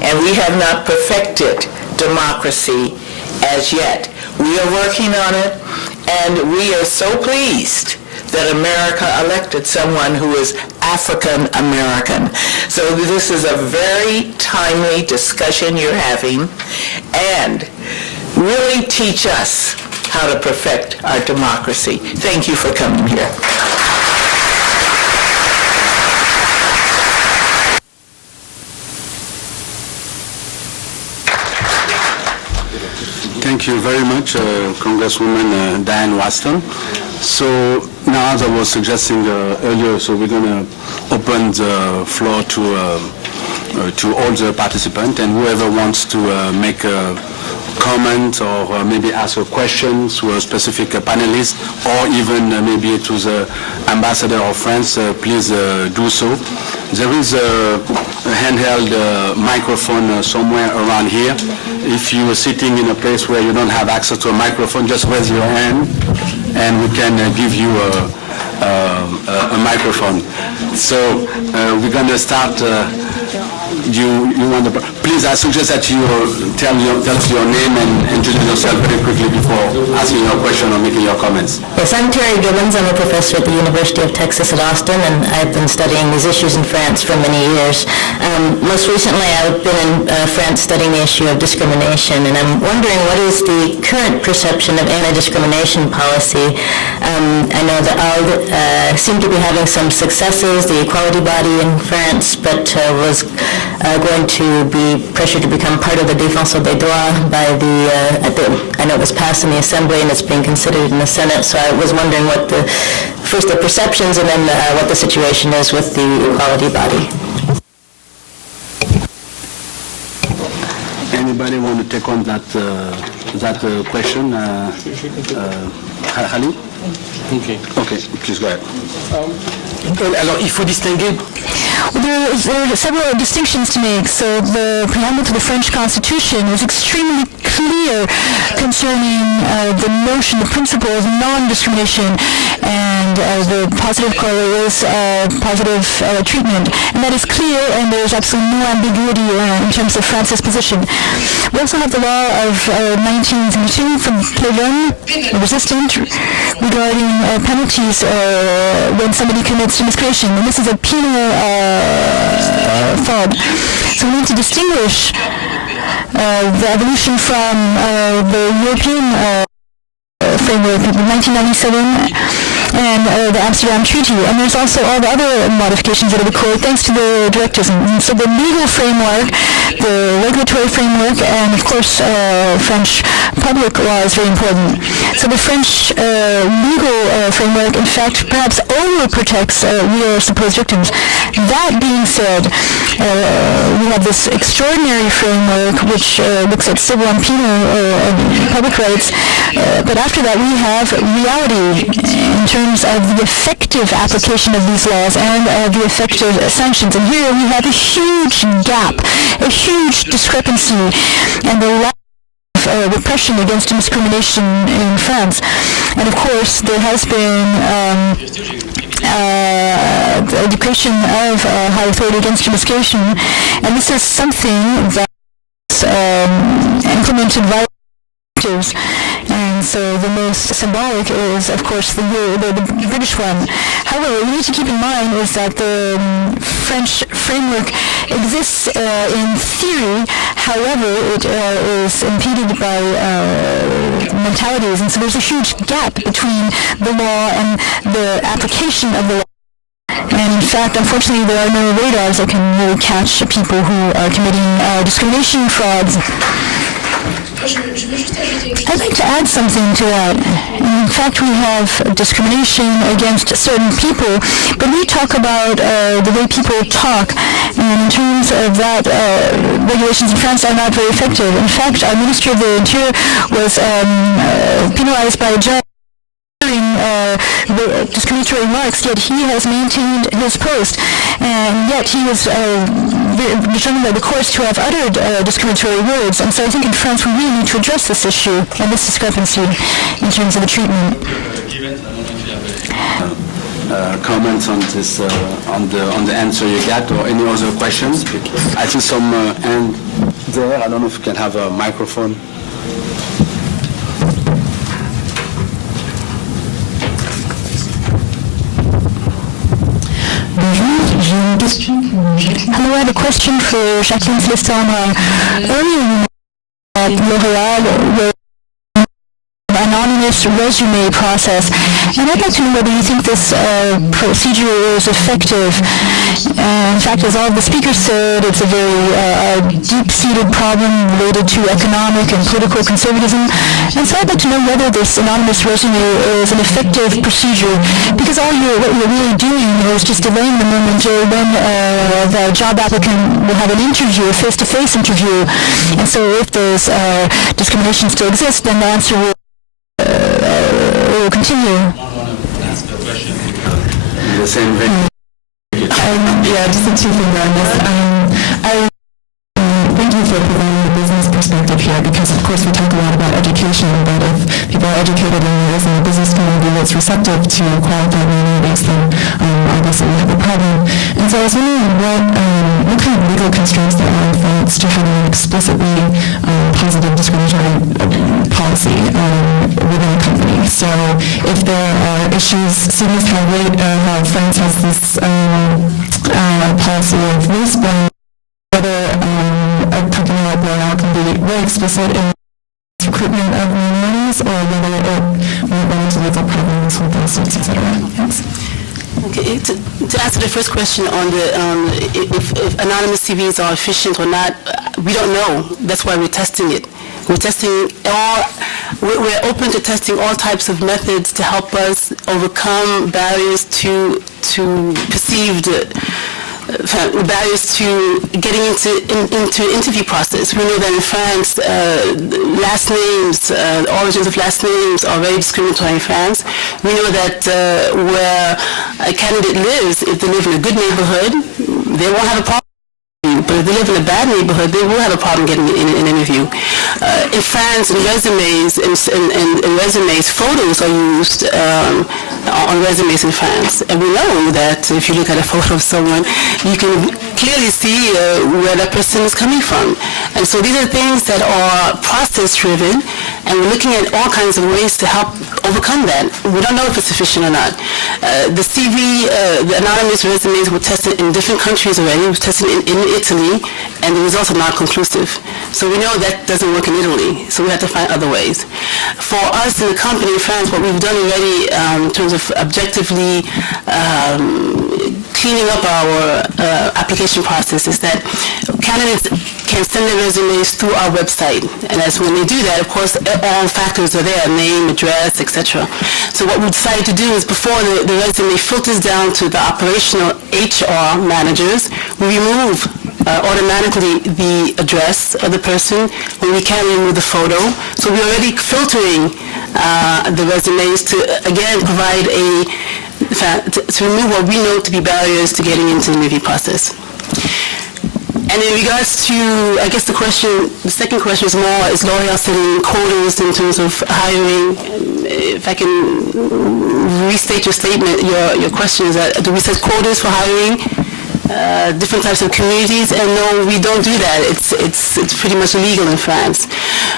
and we have not perfected democracy as yet. We are working on it, and we are so pleased that America elected someone who is African American. So this is a very timely discussion you're having, and really teach us how to perfect our democracy. Thank you for coming here. Thank you very much, Congresswoman Diane Watson. So now, as I was suggesting earlier, so we're going to open the floor to to all the participants, and whoever wants to make a comment or maybe ask a question to a specific panelist, or even maybe to the ambassador of France, please do so. There is a handheld microphone somewhere around here. If you are sitting in a place where you don't have access to a microphone, just raise your hand and we can give you a microphone. So we're going to start. You want to, please, I suggest that you tell us your name and introduce yourself very quickly before asking your question or making your comments. Yes, I'm Terry Gibbons. I'm a professor at the University of Texas at Austin, and I've been studying these issues in France for many years. Most recently, I've been in France studying the issue of discrimination, and I'm wondering what is the current perception of anti-discrimination policy. I know that ALDE seemed to be having some successes, the equality body in France, but was going to be pressured to become part of the Défenseur des droits by I know it was passed in the Assembly and it's being considered in the Senate, so I was wondering what first the perceptions and then what the situation is with the equality body. Anybody want to take on that question? Khalid? Okay. Okay, please go ahead. Alors, il faut distinguer. There are several distinctions to make. So the preamble to the French Constitution is extremely clear concerning the notion, the principle of non-discrimination, and the positive positive treatment. And that is clear, and there is absolutely no ambiguity in terms of France's position. We also have the law of 1972 from Cleveland, resistant, regarding penalties when somebody commits discrimination. And this is a penal fraud. So we need to distinguish the evolution from the European framework of 1997 and the Amsterdam Treaty. And there's also all the other modifications that have occurred thanks to the directives. And so the legal framework, the regulatory framework, and of course French public law is very important. So the French legal framework, in fact, perhaps overprotects real supposed victims. That being said, we have this extraordinary framework which looks at civil and penal and public rights, but after that we have reality in terms of the effective application of these laws and the effective sanctions. And here we have a huge gap, a huge discrepancy, and the lack of repression against discrimination in France. And of course, there has been the education of high authority against discrimination, and this is something that's implemented by directives. And so the most symbolic is, of course, the British one. However, we need to keep in mind is that the French framework exists in theory. However, it is impeded by mentalities, and so there's a huge gap between the law and the application of the law. And in fact, unfortunately, there are no radars that can really catch people who are committing discrimination frauds. I'd like to add something to that. In fact, we have discrimination against certain people, but we talk about the way people talk, and in terms of that, regulations in France are not very effective. In fact, our Ministry of the Interior was penalized by a judge the discriminatory remarks, yet he has maintained his post, and yet he was determined by the courts to have uttered discriminatory words. And so I think in France we really need to address this issue and this discrepancy in terms of the treatment. Comments on this, on the answer you got, or any other questions? I see some hand there. I don't know if you can have a microphone. Hello, I have a question for Jacqueline Celestin. Earlier at L'Oréal, an anonymous resume process. And I'd like to know whether you think this procedure is effective. In fact, as all the speakers said, it's a very deep-seated problem related to economic and political conservatism. And so I'd like to know whether this anonymous resume is an effective procedure, because what you're really doing is just delaying the moment when the job applicant will have an interview, a face-to-face interview. And so if there's discrimination still exists, then the answer will continue. The same vein. Just a two-finger on this. Thank you for providing the business perspective here, because of course we talk a lot about education, but if people are educated and there isn't a business community that's receptive to qualified minorities, then obviously we have a problem. And so I was wondering what kind of legal constraints there are in France to have an explicitly positive discriminatory policy within a company. So if there are issues, seeing as how France has this policy of race blame, whether a company like L'Oreal can be very explicit in its recruitment of minorities, or whether it won't run into legal problems with lawsuits, etc. Thanks. Okay, to answer the first question on the if anonymous CVs are efficient or not, we don't know. That's why we're testing it. We're testing we're open to testing all types of methods to help us overcome barriers to perceived barriers to getting into interview process. We know that in France, last names, origins of last names are very discriminatory in France. We know that where a candidate lives, if they live in a good neighborhood, they won't have a problem. But if they live in a bad neighborhood, they will have a problem getting an interview. In France, in resumes, photos are used on resumes in France. And we know that if you look at a photo of someone, you can clearly see where that person is coming from. And so these are things that are process-driven, and we're looking at all kinds of ways to help overcome that. We don't know if it's sufficient or not. The CV, the anonymous resumes were tested in different countries already. It was tested in Italy, and the results are not conclusive. So we know that doesn't work in Italy, so we have to find other ways. For us in the company in France, what we've done already in terms of objectively cleaning up our application process is that candidates can send their resumes through our website. And as when they do that, of course, all factors are there, name, address, etc. So what we decided to do is before the resume filters down to the operational HR managers, we remove automatically the address of the person, when we can remove the photo. So we're already filtering the resumes to, again, provide to remove what we know to be barriers to getting into the interview process. And in regards to, I guess the second question is more, is L'Oreal setting quotas in terms of hiring? If I can restate your statement, your question is that, do we set quotas for hiring different types of communities? And no, we don't do that. It's pretty much illegal in France.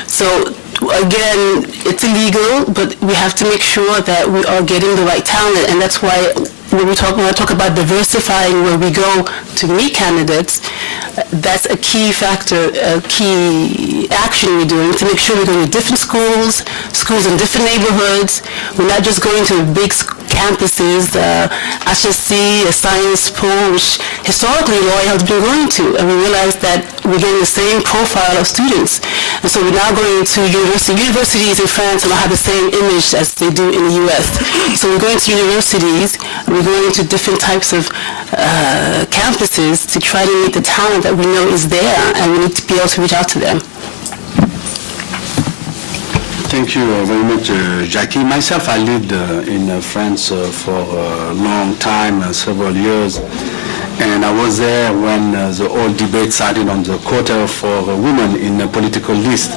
So again, it's illegal, but we have to make sure that we are getting the right talent, and that's why when I talk about diversifying where we go to meet candidates, that's a key factor, a key action we're doing to make sure we're going to different schools in different neighborhoods. We're not just going to big campuses, HSC, a science pool, which historically L'Oreal has been going to, and we realized that we're getting the same profile of students. And so we're now going to universities in France and don't have the same image as they do in the US. So we're going to universities, we're going to different types of campuses to try to meet the talent that we know is there, and we need to be able to reach out to them. Thank you very much, Jackie. Myself, I lived in France for a long time, several years, and I was there when the whole debate started on the quota for women in the political list.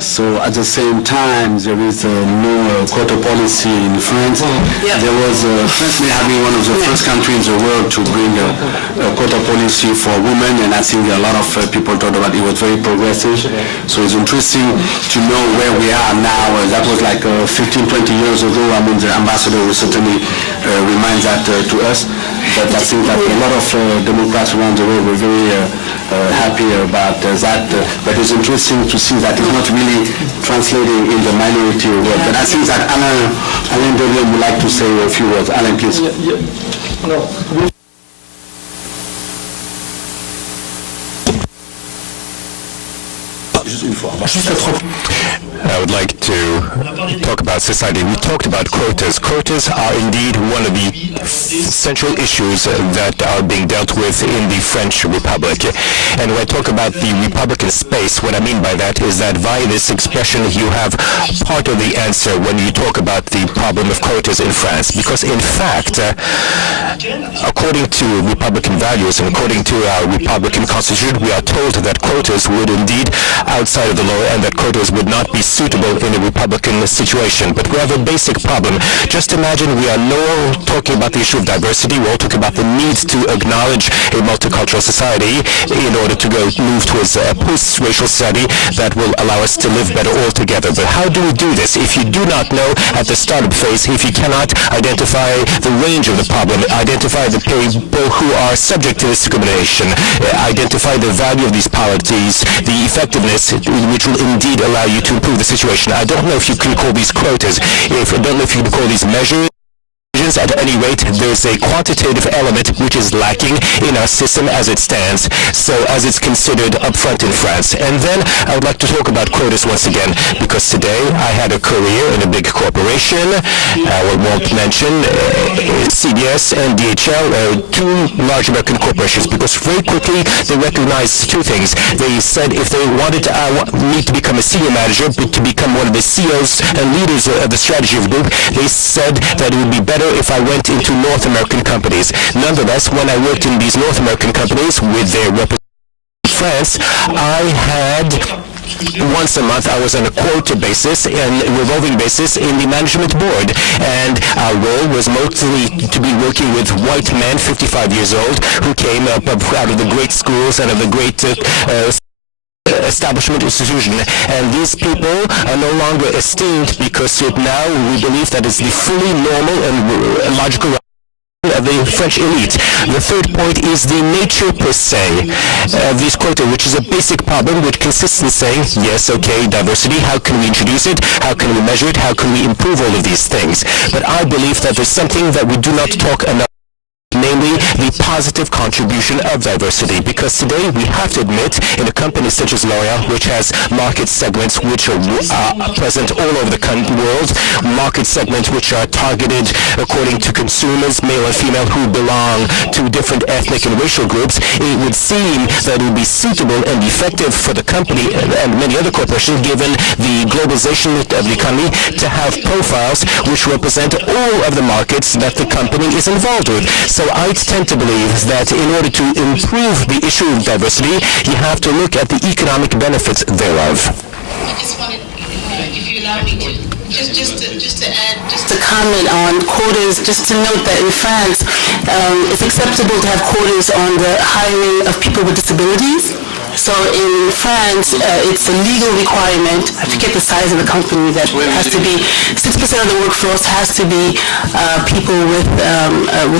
So at the same time, there is no quota policy in France. There was France may have been one of the first countries in the world to bring a quota policy for women, and I think a lot of people thought about it was very progressive. So it's interesting to know where we are now. That was like 15, 20 years ago. I mean, the ambassador will certainly remind that to us. But I think that a lot of Democrats around the world were very happier about that, but it's interesting to see that it's not really translating in the minority word. But I think that Alain Delium would like to say a few words. Alain, please. I would like to talk about society. We talked about quotas. Quotas are indeed one of the central issues that are being dealt with in the French Republic. And when I talk about the Republican space, what I mean by that is that via this expression you have part of the answer when you talk about the problem of quotas in France. Because in fact, according to Republican values and according to our Republican Constitution, we are told that quotas would indeed outside of the law and that quotas would not be suitable in a Republican situation. But we have a basic problem. Just imagine we are all talking about the issue of diversity. We're all talking about the need to acknowledge a multicultural society in order to move towards a post-racial society that will allow us to live better all together. But how do we do this? If you do not know at the startup phase, if you cannot identify the range of the problem, identify the people who are subject to discrimination, identify the value of these policies, the effectiveness, which will indeed allow you to improve the situation. I don't know if you can call these quotas, I don't know if you can call these measures. At any rate, there's a quantitative element which is lacking in our system as it stands, so as it's considered upfront in France. And then I would like to talk about quotas once again, because today I had a career in a big corporation. I won't mention CBS and DHL, two large American corporations, because very quickly they recognized two things. They said if they wanted me to become a senior manager, but to become one of the CEOs and leaders of the strategy of the group, they said that it would be better if I went into North American companies. Nonetheless, when I worked in these North American companies with their representatives in France, I had once a month I was on a quota basis and a revolving basis in the management board, and our role was mostly to be working with white men, 55 years old, who came up out of the great schools and of the great establishment institution, and these people are no longer esteemed because now we believe that it's the fully normal and logical of the French elite. The third point is the nature per se of these quota, which is a basic problem which consists in saying, yes, okay, diversity, how can we introduce it, how can we measure it, how can we improve all of these things? But I believe that there's something that we do not talk enough, namely the positive contribution of diversity, because today we have to admit in a company such as L'Oréal, which has market segments which are present all over the world, market segments which are targeted according to consumers, male and female, who belong to different ethnic and racial groups, it would seem that it would be suitable and effective for the company and many other corporations, given the globalization of the economy, to have profiles which represent all of the markets that the company is involved with. So I tend to believe that in order to improve the issue of diversity, you have to look at the economic benefits thereof. I just wanted, if you allow me to, just to add, just to comment on quotas, just to note that in France, it's acceptable to have quotas on the hiring of people with disabilities. So in France, it's a legal requirement. I forget the size of the company that has to be 6% of the workforce has to be people with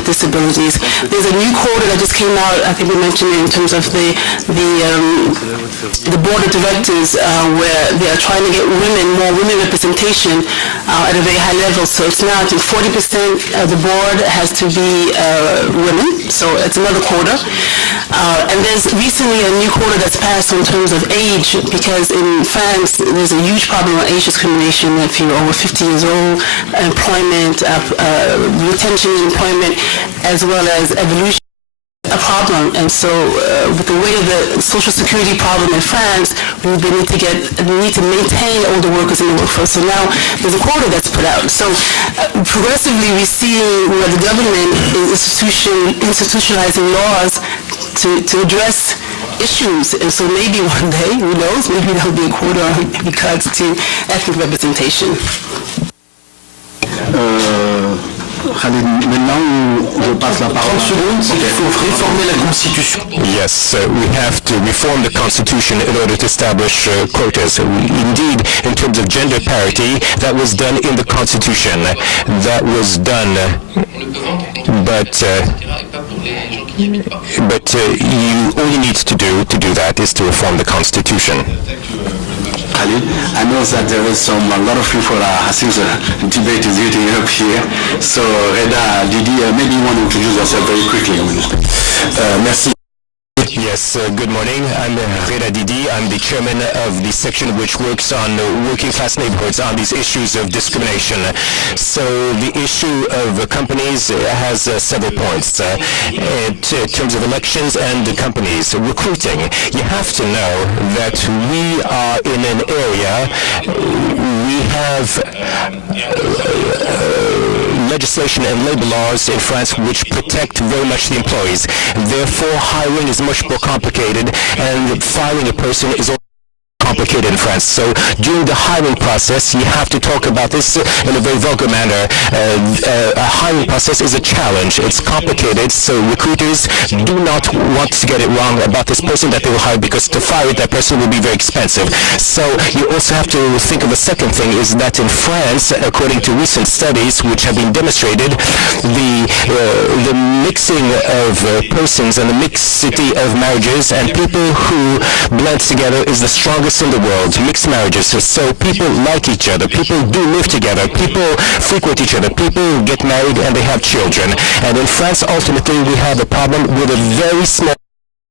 disabilities. There's a new quota that just came out. I think we mentioned it in terms of the board of directors, where they are trying to get more women representation at a very high level. So it's now I think 40% of the board has to be women. So it's another quota. And there's recently a new quota that's passed in terms of age, because in France there's a huge problem with age discrimination if you're over 50 years old, employment, retention in employment, as well as evolution. A problem, and so with the weight of the social security problem in France, we need to maintain older workers in the workforce. So now there's a quota that's put out. So progressively we see where the government is institutionalizing laws to address issues, and so maybe one day, who knows, maybe there'll be a quota in regards to ethnic representation. Khalid, maintenant, je passe la parole. 30 secondes, c'est qu'il faut réformer la Constitution. Yes, we have to reform the Constitution in order to establish quotas. Indeed, in terms of gender parity, that was done in the Constitution. That was done, but But all you need to do that is to reform the Constitution. Khalid, I know that there is a lot of people I think the debate is heating up here. So Reda, Didi, maybe you want to introduce yourself very quickly. Merci. Yes, good morning. I'm Reda Didi. I'm the chairman of the section which works on working class neighborhoods on these issues of discrimination. So the issue of companies has several points in terms of elections and the companies. Recruiting, you have to know that we are in an area, we have legislation and labor laws in France which protect very much the employees. Therefore, hiring is much more complicated, and firing a person is also complicated in France. So during the hiring process, you have to talk about this in a very vulgar manner. A hiring process is a challenge. It's complicated, so recruiters do not want to get it wrong about this person that they will hire, because to fire that person will be very expensive. So you also have to think of a second thing, is that in France, according to recent studies which have been demonstrated, the mixing of persons and the mixity of marriages and people who blend together is the strongest in the world. Mixed marriages. So people like each other. People do live together. People frequent each other. People get married and they have children. And in France, ultimately, we have a problem with a very small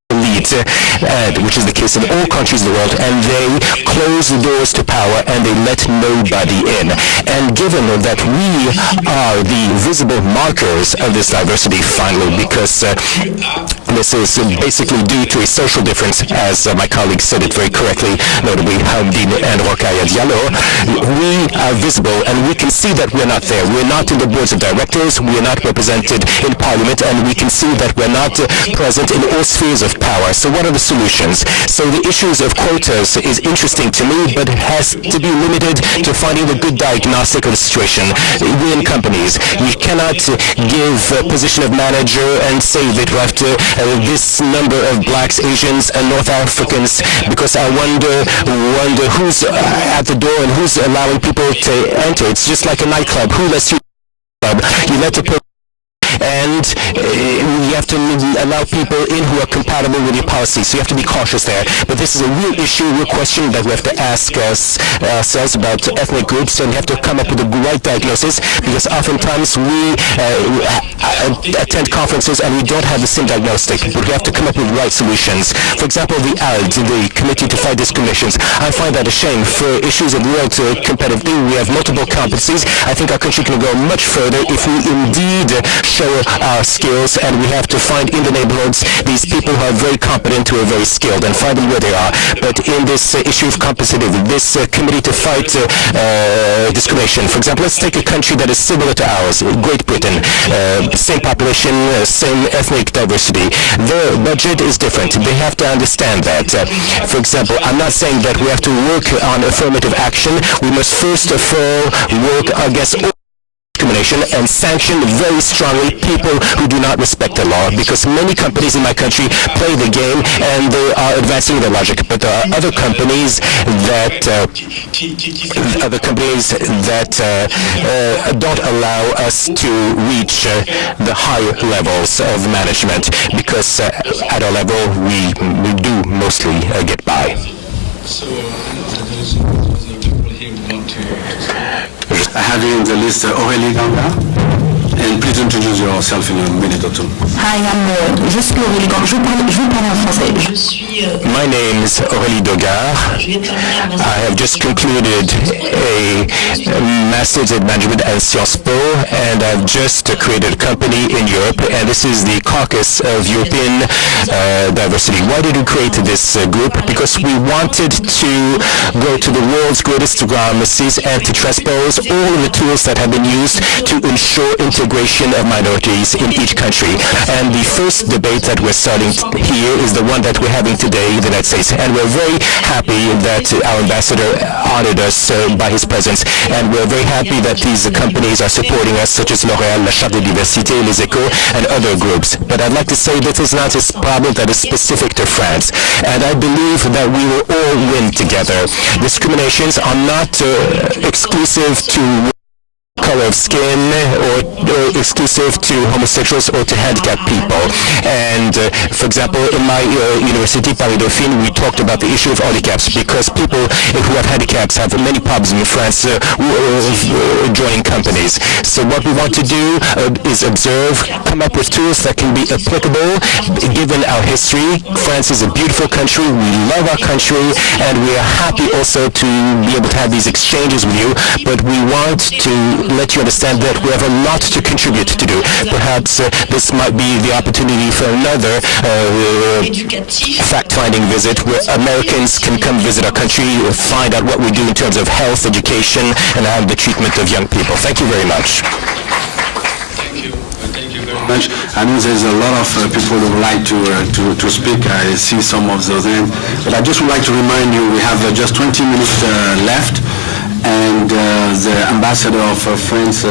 elite, which is the case in all countries of the world, and they close the doors to power and they let nobody in. And given that we are the visible markers of this diversity, finally, because this is basically due to a social difference, as my colleague said it very correctly, notably Hamdine and Rokhaya Diallo, we are visible and we can see that we're not there. We're not in the boards of directors, we're not represented in parliament, and we can see that we're not present in all spheres of power. So what are the solutions? So the issues of quotas is interesting to me, but has to be limited to finding the good diagnostic of the situation. We're in companies. You cannot give a position of manager and say that you have to this number of blacks, Asians, and North Africans, because I wonder who's at the door and who's allowing people to enter. It's just like a nightclub. Who lets you club? You let the person, and you have to allow people in who are compatible with your policy. So you have to be cautious there. But this is a real issue, real question that we have to ask ourselves about ethnic groups, and we have to come up with the right diagnosis, because oftentimes we attend conferences and we don't have the same diagnostic, but we have to come up with the right solutions. For example, the ALD, the Committee to Fight Discriminations, I find that a shame. For issues of real competitivity, we have multiple competencies. I think our country can go much further if we indeed show our skills, and we have to find in the neighborhoods these people who are very competent, who are very skilled, and find them where they are. But in this issue of competitivity, this Committee to Fight Discrimination, for example, let's take a country that is similar to ours, Great Britain, same population, same ethnic diversity. Their budget is different. They have to understand that. For example, I'm not saying that we have to work on affirmative action. We must first of all work against discrimination and sanction very strongly people who do not respect the law, because many companies in my country play the game and they are advancing their logic. But there are other companies that don't allow us to reach the higher levels of management, because at our level we do mostly get by. I have you in the list Aurélie Ganga, and please introduce yourself in a minute or two. Hi, je suis Aurélie Ganga. Je vous parle en français. Je suis... My name is Aurélie Dogar. I have just concluded a Master's in Management at Sciences Po, and I've just created a company in Europe, and this is the Caucus of European Diversity. Why did we create this group? Because we wanted to go to the world's greatest democracies and to transpose all of the tools that have been used to ensure integration of minorities in each country. And the first debate that we're starting here is the one that we're having today in the United States. And we're very happy that our ambassador honored us by his presence. And we're very happy that these companies are supporting us, such as L'Oréal, La Charte de Diversité, Les Echos, and other groups. But I'd like to say this is not a problem that is specific to France. And I believe that we will all win together. Discriminations are not exclusive to color of skin or exclusive to homosexuals or to handicapped people. And for example, in my university, Paris Dauphine, we talked about the issue of handicaps because people who have handicaps have many problems in France joining companies. So what we want to do is observe, come up with tools that can be applicable given our history. France is a beautiful country. We love our country, and we are happy also to be able to have these exchanges with you. But we want to let you understand that we have a lot to contribute to do. Perhaps this might be the opportunity for another fact-finding visit where Americans can come visit our country, find out what we do in terms of health, education, and the treatment of young people. Thank you very much. Much. I know there's a lot of people who would like to speak. I see some of those names. But I just would like to remind you we have just 20 minutes left, and the ambassador of France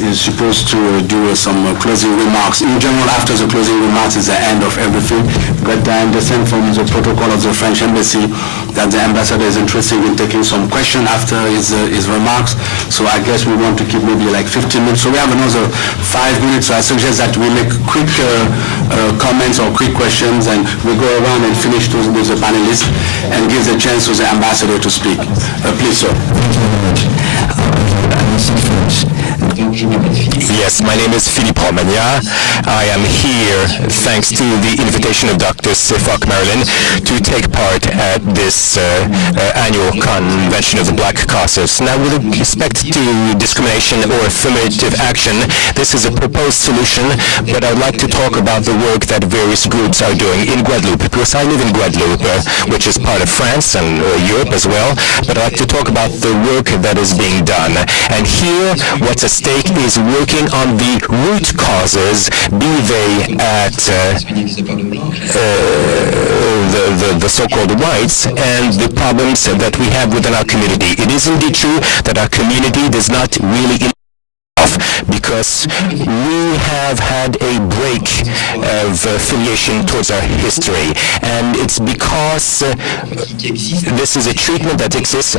is supposed to do some closing remarks. In general, after the closing remarks is the end of everything, but I understand from the protocol of the French embassy that the ambassador is interested in taking some question after his remarks, so I guess we want to keep maybe like 15 minutes. So we have another 5 minutes, so I suggest that we make quick comments or quick questions, and we go around and finish with the panelists and give the chance to the ambassador to speak. Please, sir. Yes, my name is Philippe Romagna. I am here thanks to the invitation of Dr. Sefok Marilyn to take part at this annual convention of the Black Caucus. Now, with respect to discrimination or affirmative action, this is a proposed solution, but I'd like to talk about the work that various groups are doing in Guadeloupe, because I live in Guadeloupe, which is part of France and Europe as well, but I'd like to talk about the work that is being done. And here, what's at stake is working on the root causes, be they at the so-called whites and the problems that we have within our community. It is indeed true that our community does not really because we have had a break of affiliation towards our history, and it's because this is a treatment that exists.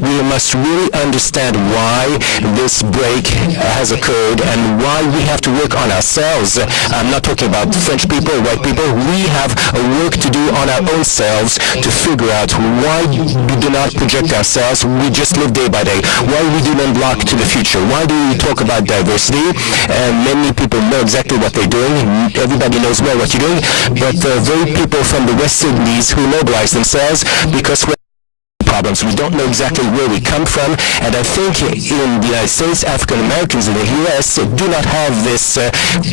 We must really understand why this break has occurred and why we have to work on ourselves. I'm not talking about French people or white people. We have a work to do on our own selves to figure out why we do not project ourselves. We just live day by day. Why we do not block to the future. Why do we talk about diversity? Many people know exactly what they're doing. Everybody knows well what you're doing. But very people from the West Indies who mobilize themselves because problems. We don't know exactly where we come from, and I think in the United States, African Americans in the U.S. do not have this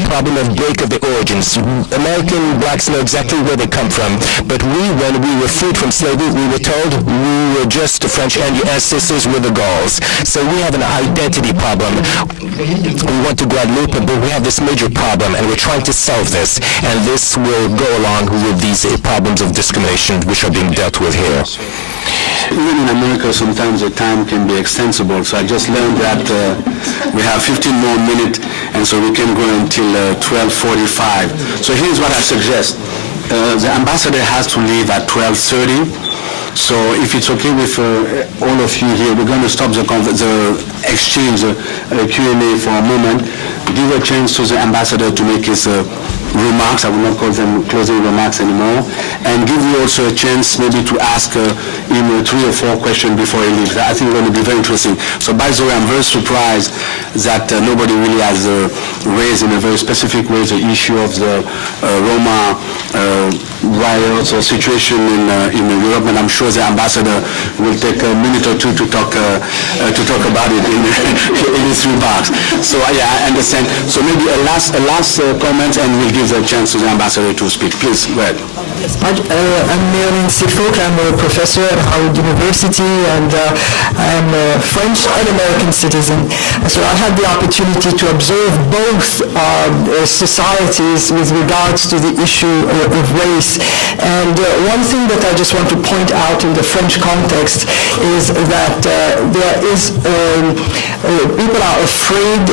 problem of break of the origins. American blacks know exactly where they come from, but when we were freed from slavery, we were told we were just the French and your ancestors were the Gauls. So we have an identity problem. We want to Guadeloupe, but we have this major problem, and we're trying to solve this, and this will go along with these problems of discrimination which are being dealt with here. Even in America, sometimes the time can be extensible. So I just learned that we have 15 more minutes, and so we can go until 12:45. So here's what I suggest. The ambassador has to leave at 12:30. So if it's okay with all of you here, we're going to stop the exchange, Q&A for a moment, give a chance to the ambassador to make his remarks. I will not call them closing remarks anymore, and give you also a chance maybe to ask him 3 or 4 questions before he leaves. I think it's going to be very interesting. So by the way, I'm very surprised that nobody really has raised in a very specific way the issue of the Roma riots or situation in Europe, and I'm sure the ambassador will take a minute or two to talk about it in his remarks. So yeah, I understand. So maybe a last comment, and we'll give the chance to the ambassador to speak. Please, go ahead. I'm Marilyn Sefok. I'm a professor at Howard University, and I'm a French and American citizen. So I had the opportunity to observe both societies with regards to the issue of race. And one thing that I just want to point out in the French context is that there is people are afraid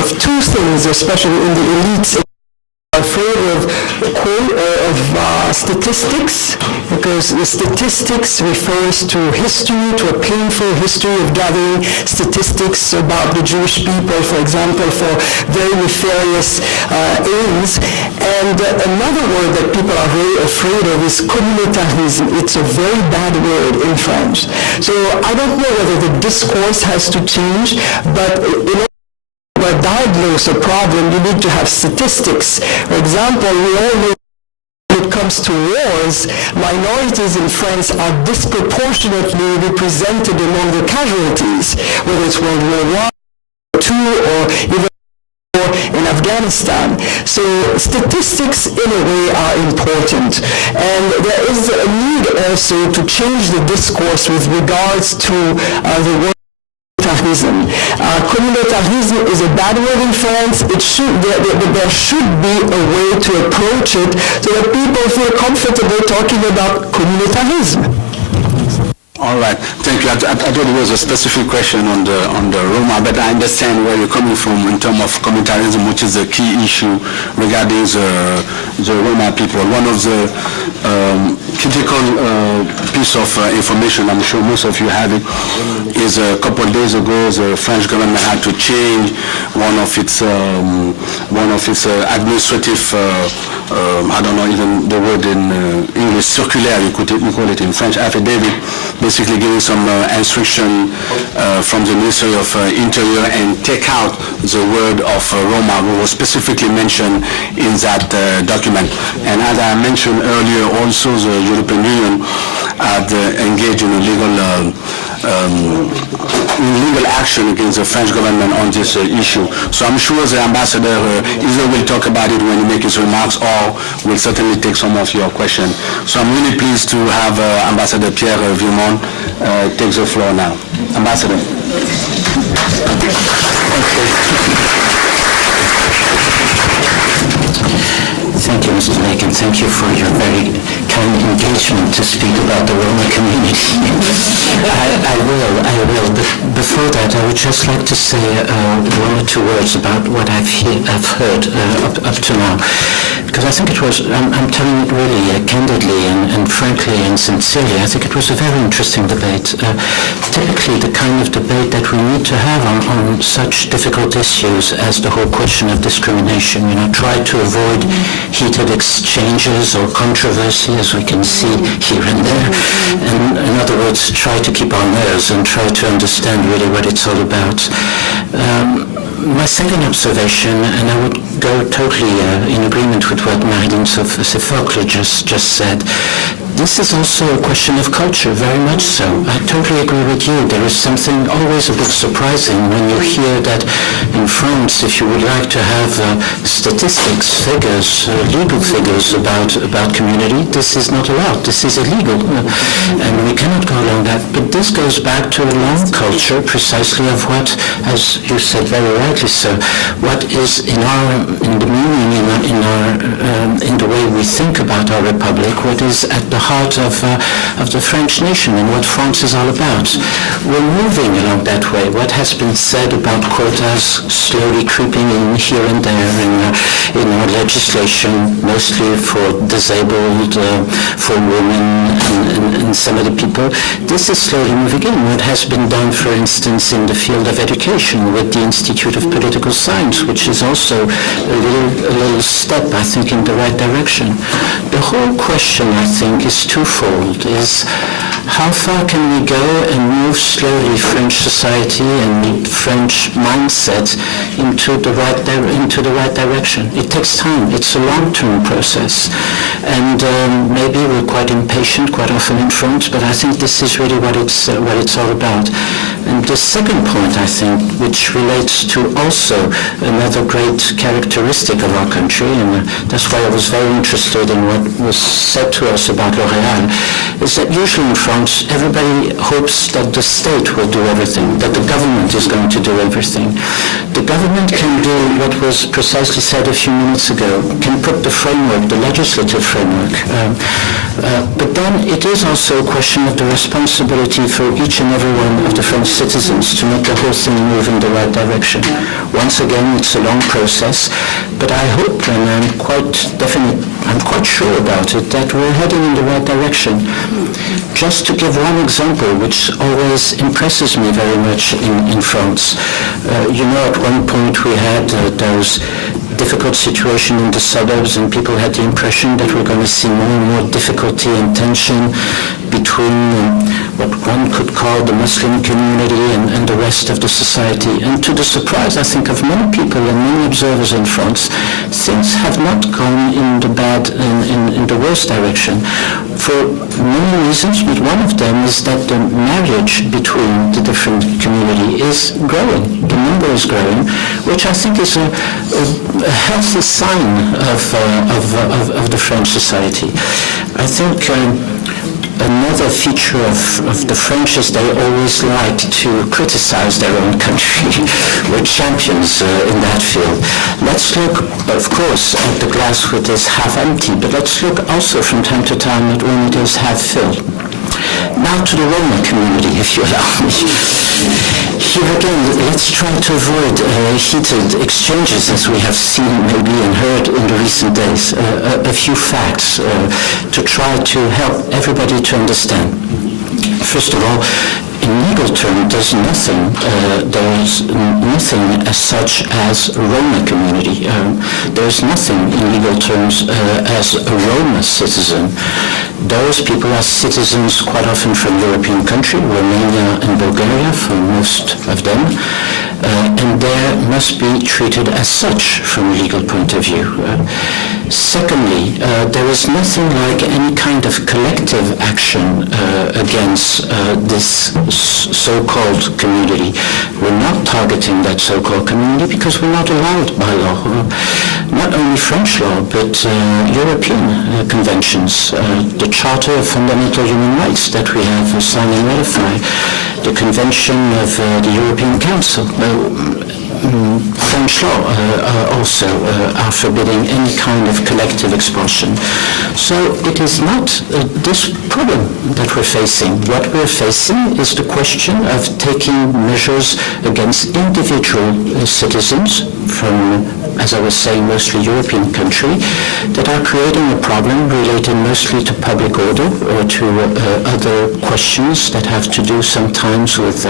of two things, especially in the elites. Afraid of statistics, because the statistics refers to history, to a painful history of gathering statistics about the Jewish people, for example, for very nefarious aims. And another word that people are very afraid of is communautarisme. It's a very bad word in French. So I don't know whether the discourse has to change, but in order to diagnose a problem, you need to have statistics. For example, we all know when it comes to wars, minorities in France are disproportionately represented among the casualties, whether it's World War I, II, or even in Afghanistan. So statistics in a way are important, and there is a need also to change the discourse with regards to the word communautarism. Communautarism is a bad word in France. There should be a way to approach it so that people feel comfortable talking about communautarism. All right, thank you. I thought it was a specific question on the Roma, but I understand where you're coming from in terms of communautarism, which is a key issue regarding the Roma people. One of the critical piece of information, I'm sure most of you have it, is a couple of days ago the French government had to change one of its administrative, I don't know even the word in English, circular, you call it in French, affidavit, basically giving some instruction from the Ministry of Interior and take out the word of Roma, who was specifically mentioned in that document. And as I mentioned earlier, also the European Union had engaged in a legal action against the French government on this issue. So I'm sure the ambassador either will talk about it when he makes his remarks or will certainly take some of your questions. So I'm really pleased to have Ambassador Pierre Vimont take the floor now. Ambassador. Thank you, Mrs. Lake, and thank you for your very kind engagement to speak about the Roma community. I will. But before that, I would just like to say one or two words about what I've heard up to now. Because I think it was, I'm telling it really candidly and frankly and sincerely, I think it was a very interesting debate. Typically the kind of debate that we need to have on such difficult issues as the whole question of discrimination. Try to avoid heated exchanges or controversy, as we can see here and there. And in other words, try to keep our nerves and try to understand really what it's all about. My second observation, and I would go totally in agreement with what Marilyn Sofocle just said, this is also a question of culture, very much so. I totally agree with you. There is something always a bit surprising when you hear that in France, if you would like to have statistics, figures, legal figures about community, this is not allowed. This is illegal. And we cannot go along that. But this goes back to a long culture precisely of what, as you said very rightly, sir, what is in the meaning, in the way we think about our republic, what is at the heart of the French nation and what France is all about. We're moving along that way. What has been said about quotas slowly creeping in here and there in our legislation, mostly for disabled, for women and some other people, this is slowly moving in. What has been done, for instance, in the field of education with the Institute of Political Science, which is also a little step, I think, in the right direction. The whole question, I think, is twofold, is how far can we go and move slowly French society and French mindset into the right direction. It takes time. It's a long-term process. And maybe we're quite impatient quite often in France, but I think this is really what it's all about. And the second point, I think, which relates to also another great characteristic of our country, and that's why I was very interested in what was said to us about L'Oréal, is that usually in France, everybody hopes that the state will do everything, that the government is going to do everything. The government can do what was precisely said a few minutes ago, can put the framework, the legislative framework. But then it is also a question of the responsibility for each and every one of the French citizens to make the whole thing move in the right direction. Once again, it's a long process, but I hope, and I'm quite sure about it, that we're heading in the right direction. Just to give one example, which always impresses me very much in France, at one point we had those difficult situation in the suburbs, and people had the impression that we're going to see more and more difficulty and tension between what one could call the Muslim community and the rest of the society. And to the surprise, I think, of many people and many observers in France, things have not gone in the worst direction. For many reasons, but one of them is that the marriage between the different community is growing. The number is growing, which I think is a healthy sign of the French society. I think another feature of the French is they always like to criticize their own country. We're champions in that field. Let's look, of course, at the glass which is half empty, but let's look also from time to time at when it is half filled. Now to the Roma community, if you allow me. Here again, let's try to avoid heated exchanges as we have seen maybe and heard in the recent days. A few facts to try to help everybody to understand. First of all, in legal terms, there's nothing as such as Roma community. There's nothing in legal terms as a Roma citizen. Those people are citizens quite often from European countries, Romania and Bulgaria for most of them, and they must be treated as such from a legal point of view. Secondly, there is nothing like any kind of collective action against this so-called community. We're not targeting that so-called community because we're not allowed by law. Not only French law, but European conventions, the Charter of Fundamental Human Rights that we have signed and ratified, the Convention of the European Council. French law also are forbidding any kind of collective expulsion. So it is not this problem that we're facing. What we're facing is the question of taking measures against individual citizens from, as I was saying, mostly European country, that are creating a problem related mostly to public order or to other questions that have to do sometimes with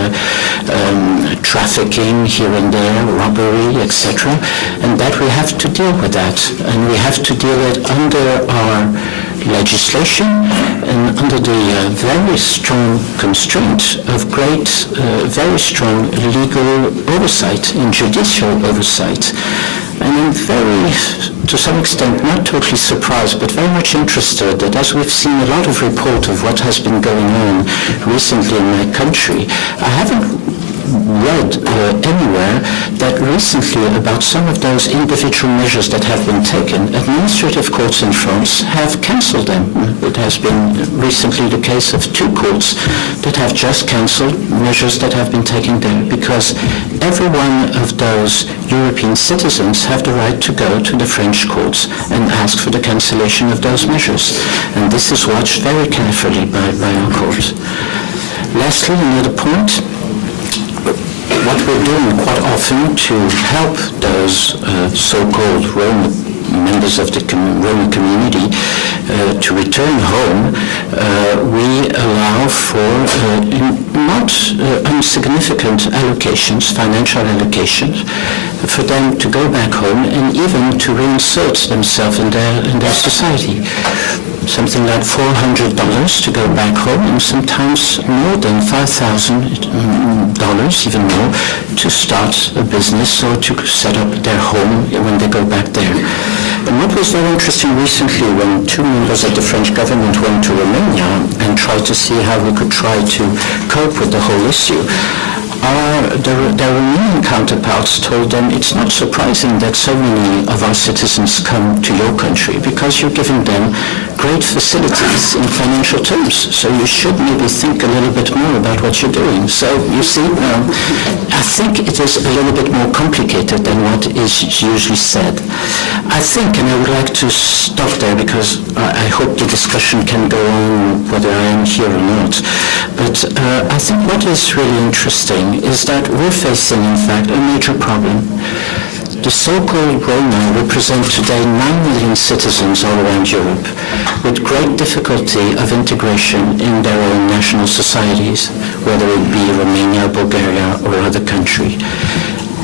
trafficking here and there, robbery, etc., and that we have to deal with that, and we have to deal with it under our legislation and under the very strong constraint of great, very strong legal oversight and judicial oversight. And I'm very, to some extent, not totally surprised, but very much interested that as we've seen a lot of report of what has been going on recently in my country, I haven't read anywhere that recently about some of those individual measures that have been taken, administrative courts in France have cancelled them. It has been recently the case of 2 courts that have just cancelled measures that have been taken there because every one of those European citizens have the right to go to the French courts and ask for the cancellation of those measures. And this is watched very carefully by our court. Lastly, another point. What we're doing quite often to help those so-called Roma members of the Roma community to return home, we allow for not insignificant allocations, financial allocations, for them to go back home and even to reinsert themselves in their society. Something like $400 to go back home, and sometimes more than $5,000, even more, to start a business or to set up their home when they go back there. And what was very interesting recently when 2 members of the French government went to Romania and tried to see how we could try to cope with the whole issue, their Romanian counterparts told them it's not surprising that so many of our citizens come to your country because you're giving them great facilities in financial terms. So you should maybe think a little bit more about what you're doing. So you see, I think it is a little bit more complicated than what is usually said. I think, and I would like to stop there because I hope the discussion can go on whether I am here or not. But I think what is really interesting is that we're facing, in fact, a major problem. The so-called Roma represent today 9 million citizens all around Europe with great difficulty of integration in their own national societies, whether it be Romania, Bulgaria, or other country.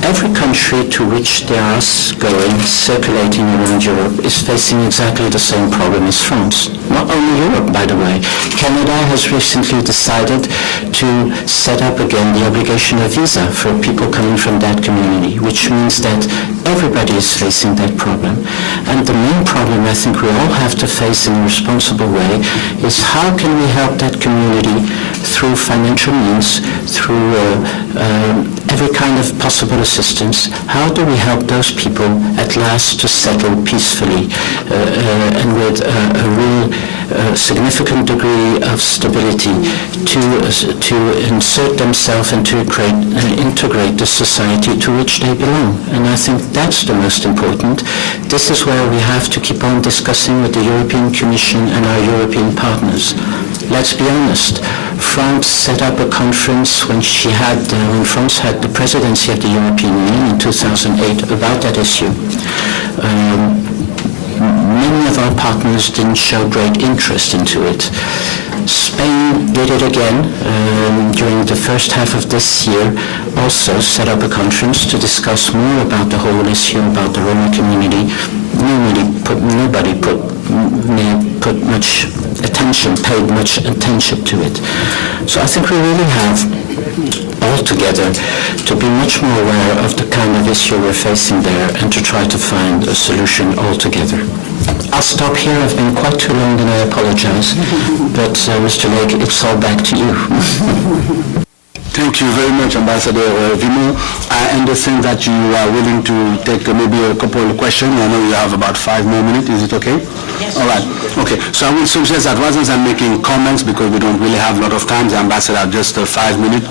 Every country to which there are going, circulating around Europe, is facing exactly the same problem as France. Not only Europe, by the way. Canada has recently decided to set up again the obligation of visa for people coming from that community, which means that everybody is facing that problem. And the main problem I think we all have to face in a responsible way is how can we help that community through financial means, through every kind of possible assistance. How do we help those people at last to settle peacefully and with a real significant degree of stability to insert themselves and to integrate the society to which they belong? And I think that's the most important. This is where we have to keep on discussing with the European Commission and our European partners. Let's be honest. France set up a conference when France had the presidency of the European Union in 2008 about that issue. Many of our partners didn't show great interest into it. Spain did it again during the first half of this year, also set up a conference to discuss more about the whole issue about the Roma community. Nobody paid much attention to it. So I think we really have all together to be much more aware of the kind of issue we're facing there and to try to find a solution all together. I'll stop here. I've been quite too long and I apologize. But Mr. Lake, it's all back to you. Thank you very much, Ambassador Vimont. I understand that you are willing to take maybe a couple of questions. I know you have about 5 more minutes. Is it okay? Yes. All right. Okay. So I will suggest that rather than making comments, because we don't really have a lot of time, the Ambassador has just 5 minutes.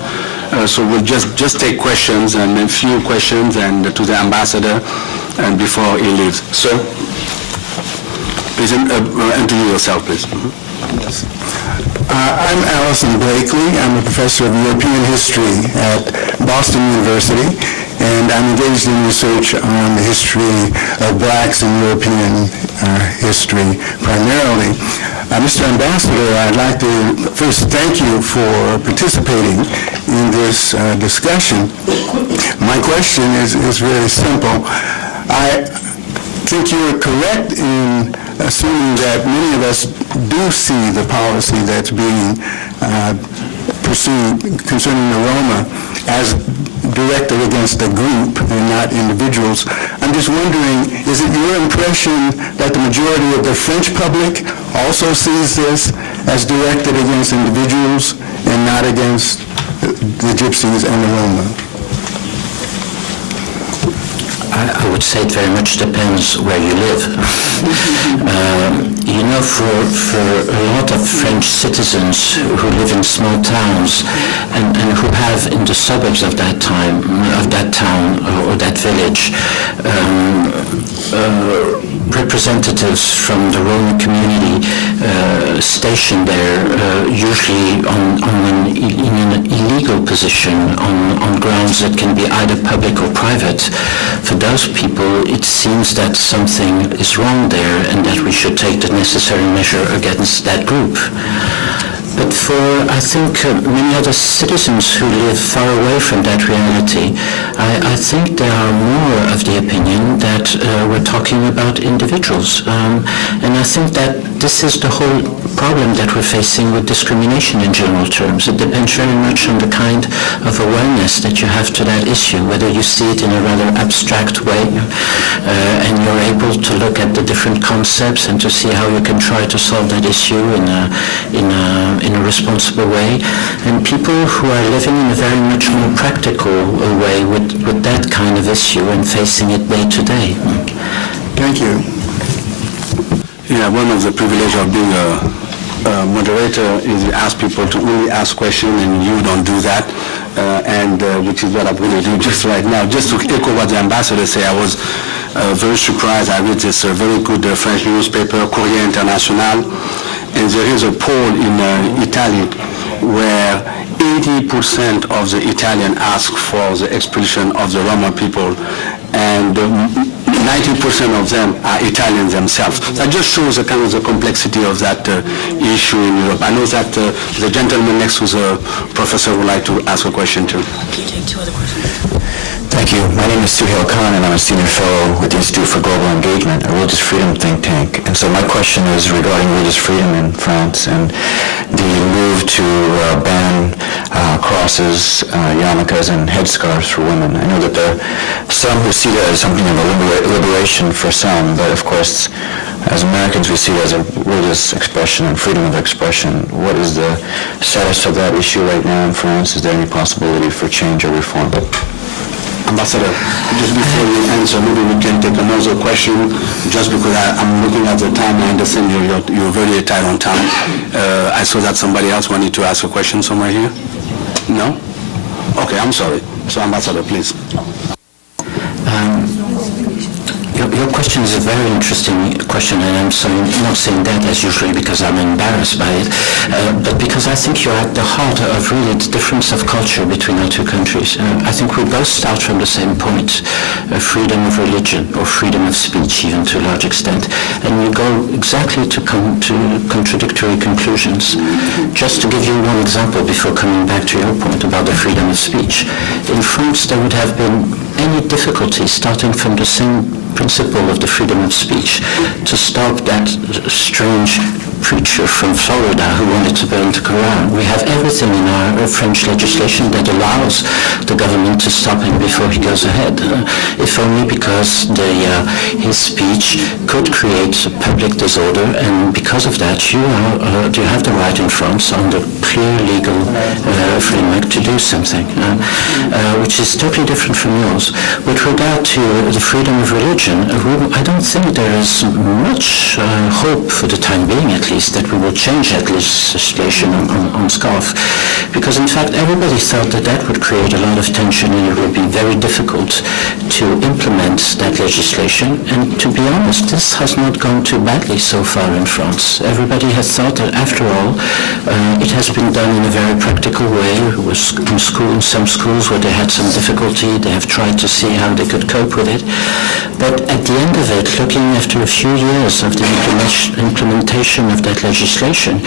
So we'll just take questions and a few questions and to the Ambassador and before he leaves. Sir, please introduce yourself, please. Yes. I'm Allison Blakely. I'm a professor of European history at Boston University, and I'm engaged in research on the history of blacks in European history primarily. Mr. Ambassador, I'd like to first thank you for participating in this discussion. My question is really simple. I think you're correct in assuming that many of us do see the policy that's being pursued concerning the Roma as directed against a group and not individuals. I'm just wondering, is it your impression that the majority of the French public also sees this as directed against individuals and not against the Gypsies and the Roma? I would say it very much depends where you live. For a lot of French citizens who live in small towns and who have in the suburbs of that town or that village representatives from the Roma community stationed there, usually in an illegal position on grounds that can be either public or private. For those people, it seems that something is wrong there and that we should take the necessary measure against that group. But for, I think, many other citizens who live far away from that reality, I think they are more of the opinion that we're talking about individuals. And I think that this is the whole problem that we're facing with discrimination in general terms. It depends very much on the kind of awareness that you have to that issue, whether you see it in a rather abstract way and you're able to look at the different concepts and to see how you can try to solve that issue in a responsible way, and people who are living in a very much more practical way with that kind of issue and facing it day to day. Thank you. Yeah, one of the privileges of being a moderator is you ask people to only ask questions, and you don't do that, which is what I'm going to do just right now. Just to echo what the ambassador said, I was very surprised. I read this very good French newspaper, Courrier International, and there is a poll in Italy where 80% of the Italian ask for the expulsion of the Roma people, and 90% of them are Italians themselves. That just shows the kind of the complexity of that issue in Europe. I know that the gentleman next to the professor would like to ask a question too. Can you take two other questions? Thank you. My name is Suhail Khan, and I'm a senior fellow with the Institute for Global Engagement, a religious freedom think tank. And so my question is regarding religious freedom in France and the move to ban crosses, yarmulkes, and headscarves for women. I know that there are some who see that as something of a liberation for some, but of course, as Americans, we see it as a religious expression and freedom of expression. What is the status of that issue right now in France? Is there any possibility for change or reform? Ambassador, just before you answer, maybe we can take another question, just because I'm looking at the time. I understand you're very tight on time. I saw that somebody else wanted to ask a question somewhere here. No? Okay, I'm sorry. So, Ambassador, please. Your question is a very interesting question, and I'm not saying that as usually because I'm embarrassed by it, but because I think you're at the heart of really the difference of culture between our two countries. I think we both start from the same point, freedom of religion or freedom of speech, even to a large extent, and we go exactly to contradictory conclusions. Just to give you one example before coming back to your point about the freedom of speech, in France there would have been any difficulty starting from the same principle of the freedom of speech to stop that strange preacher from Florida who wanted to burn the Quran. We have everything in our French legislation that allows the government to stop him before he goes ahead, if only because his speech could create public disorder, and because of that you have the right in France under clear legal framework to do something, which is totally different from yours. With regard to the freedom of religion, I don't think there is much hope for the time being, at least, that we will change that legislation on scarf, because in fact everybody thought that would create a lot of tension and it would be very difficult to implement that legislation, and to be honest, this has not gone too badly so far in France. Everybody has thought that after all it has been done in a very practical way. In some schools where they had some difficulty, they have tried to see how they could cope with it, but at the end of it, looking after a few years of the implementation of that legislation,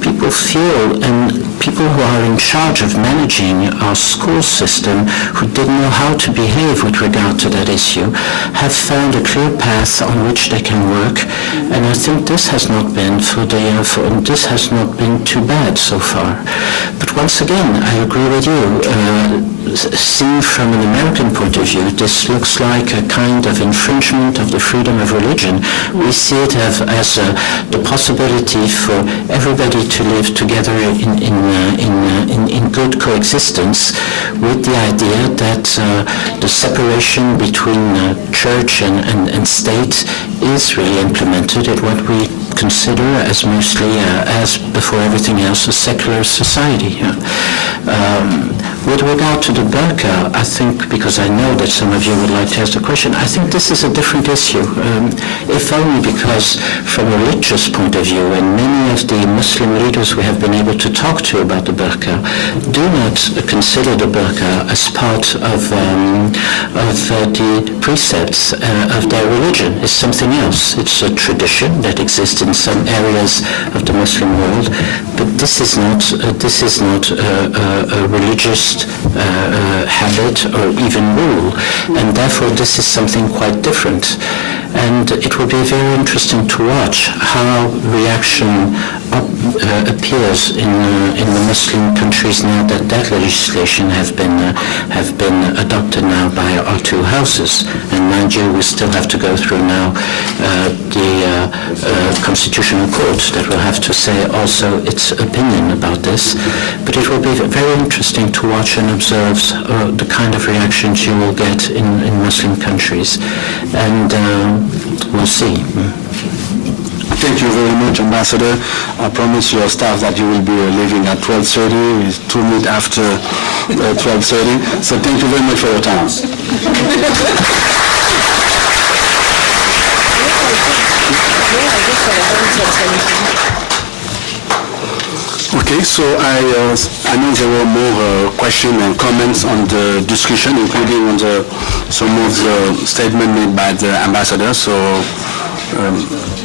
people feel, and people who are in charge of managing our school system, who didn't know how to behave with regard to that issue, have found a clear path on which they can work, and I think this has not been this has not been too bad so far. But once again, I agree with you. Seen from an American point of view, this looks like a kind of infringement of the freedom of religion. We see it as the possibility for everybody to live together in good coexistence, with the idea that the separation between church and state is really implemented in what we consider as mostly, as before everything else, a secular society. With regard to the burqa, I think, because I know that some of you would like to ask the question, I think this is a different issue, if only because from a religious point of view, and many of the Muslim leaders we have been able to talk to about the burqa do not consider the burqa as part of the precepts of their religion. It's something else. It's a tradition that exists in some areas of the Muslim world, but this is not a religious habit or even rule, and therefore this is something quite different. And it will be very interesting to watch how reaction appears in the Muslim countries now that legislation have been adopted now by our two houses. And mind you, we still have to go through now the Constitutional Court that will have to say also its opinion about this. But it will be very interesting to watch and observe the kind of reactions you will get in Muslim countries. And we'll see. Thank you very much, Ambassador. I promise your staff that you will be leaving at 12:30. It's 2 minutes after 12:30. So thank you very much for your time. Okay, so I know there were more questions and comments on the discussion, including on some of the statements made by the ambassador. So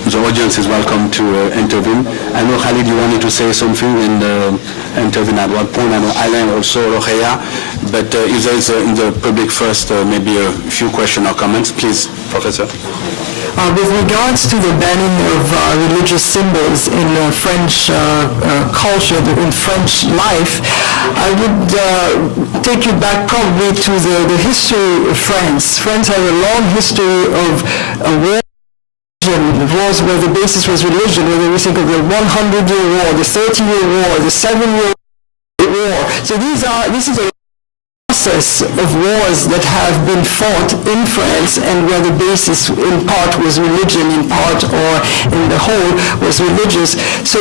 the audience is welcome to intervene. I know Khalid, you wanted to say something and intervene at what point. I know Alain also, Rokhaya. But if there is in the public first, maybe a few questions or comments, please, Professor. With regards to the banning of religious symbols in French culture, in French life, I would take you back probably to the history of France. France has a long history of war. It was where the basis was religion, whether we think of the 100-year war, the 30-year war, the 7-year war. So this is a process of wars that have been fought in France and where the basis in part was religion, in part or in the whole was religious. So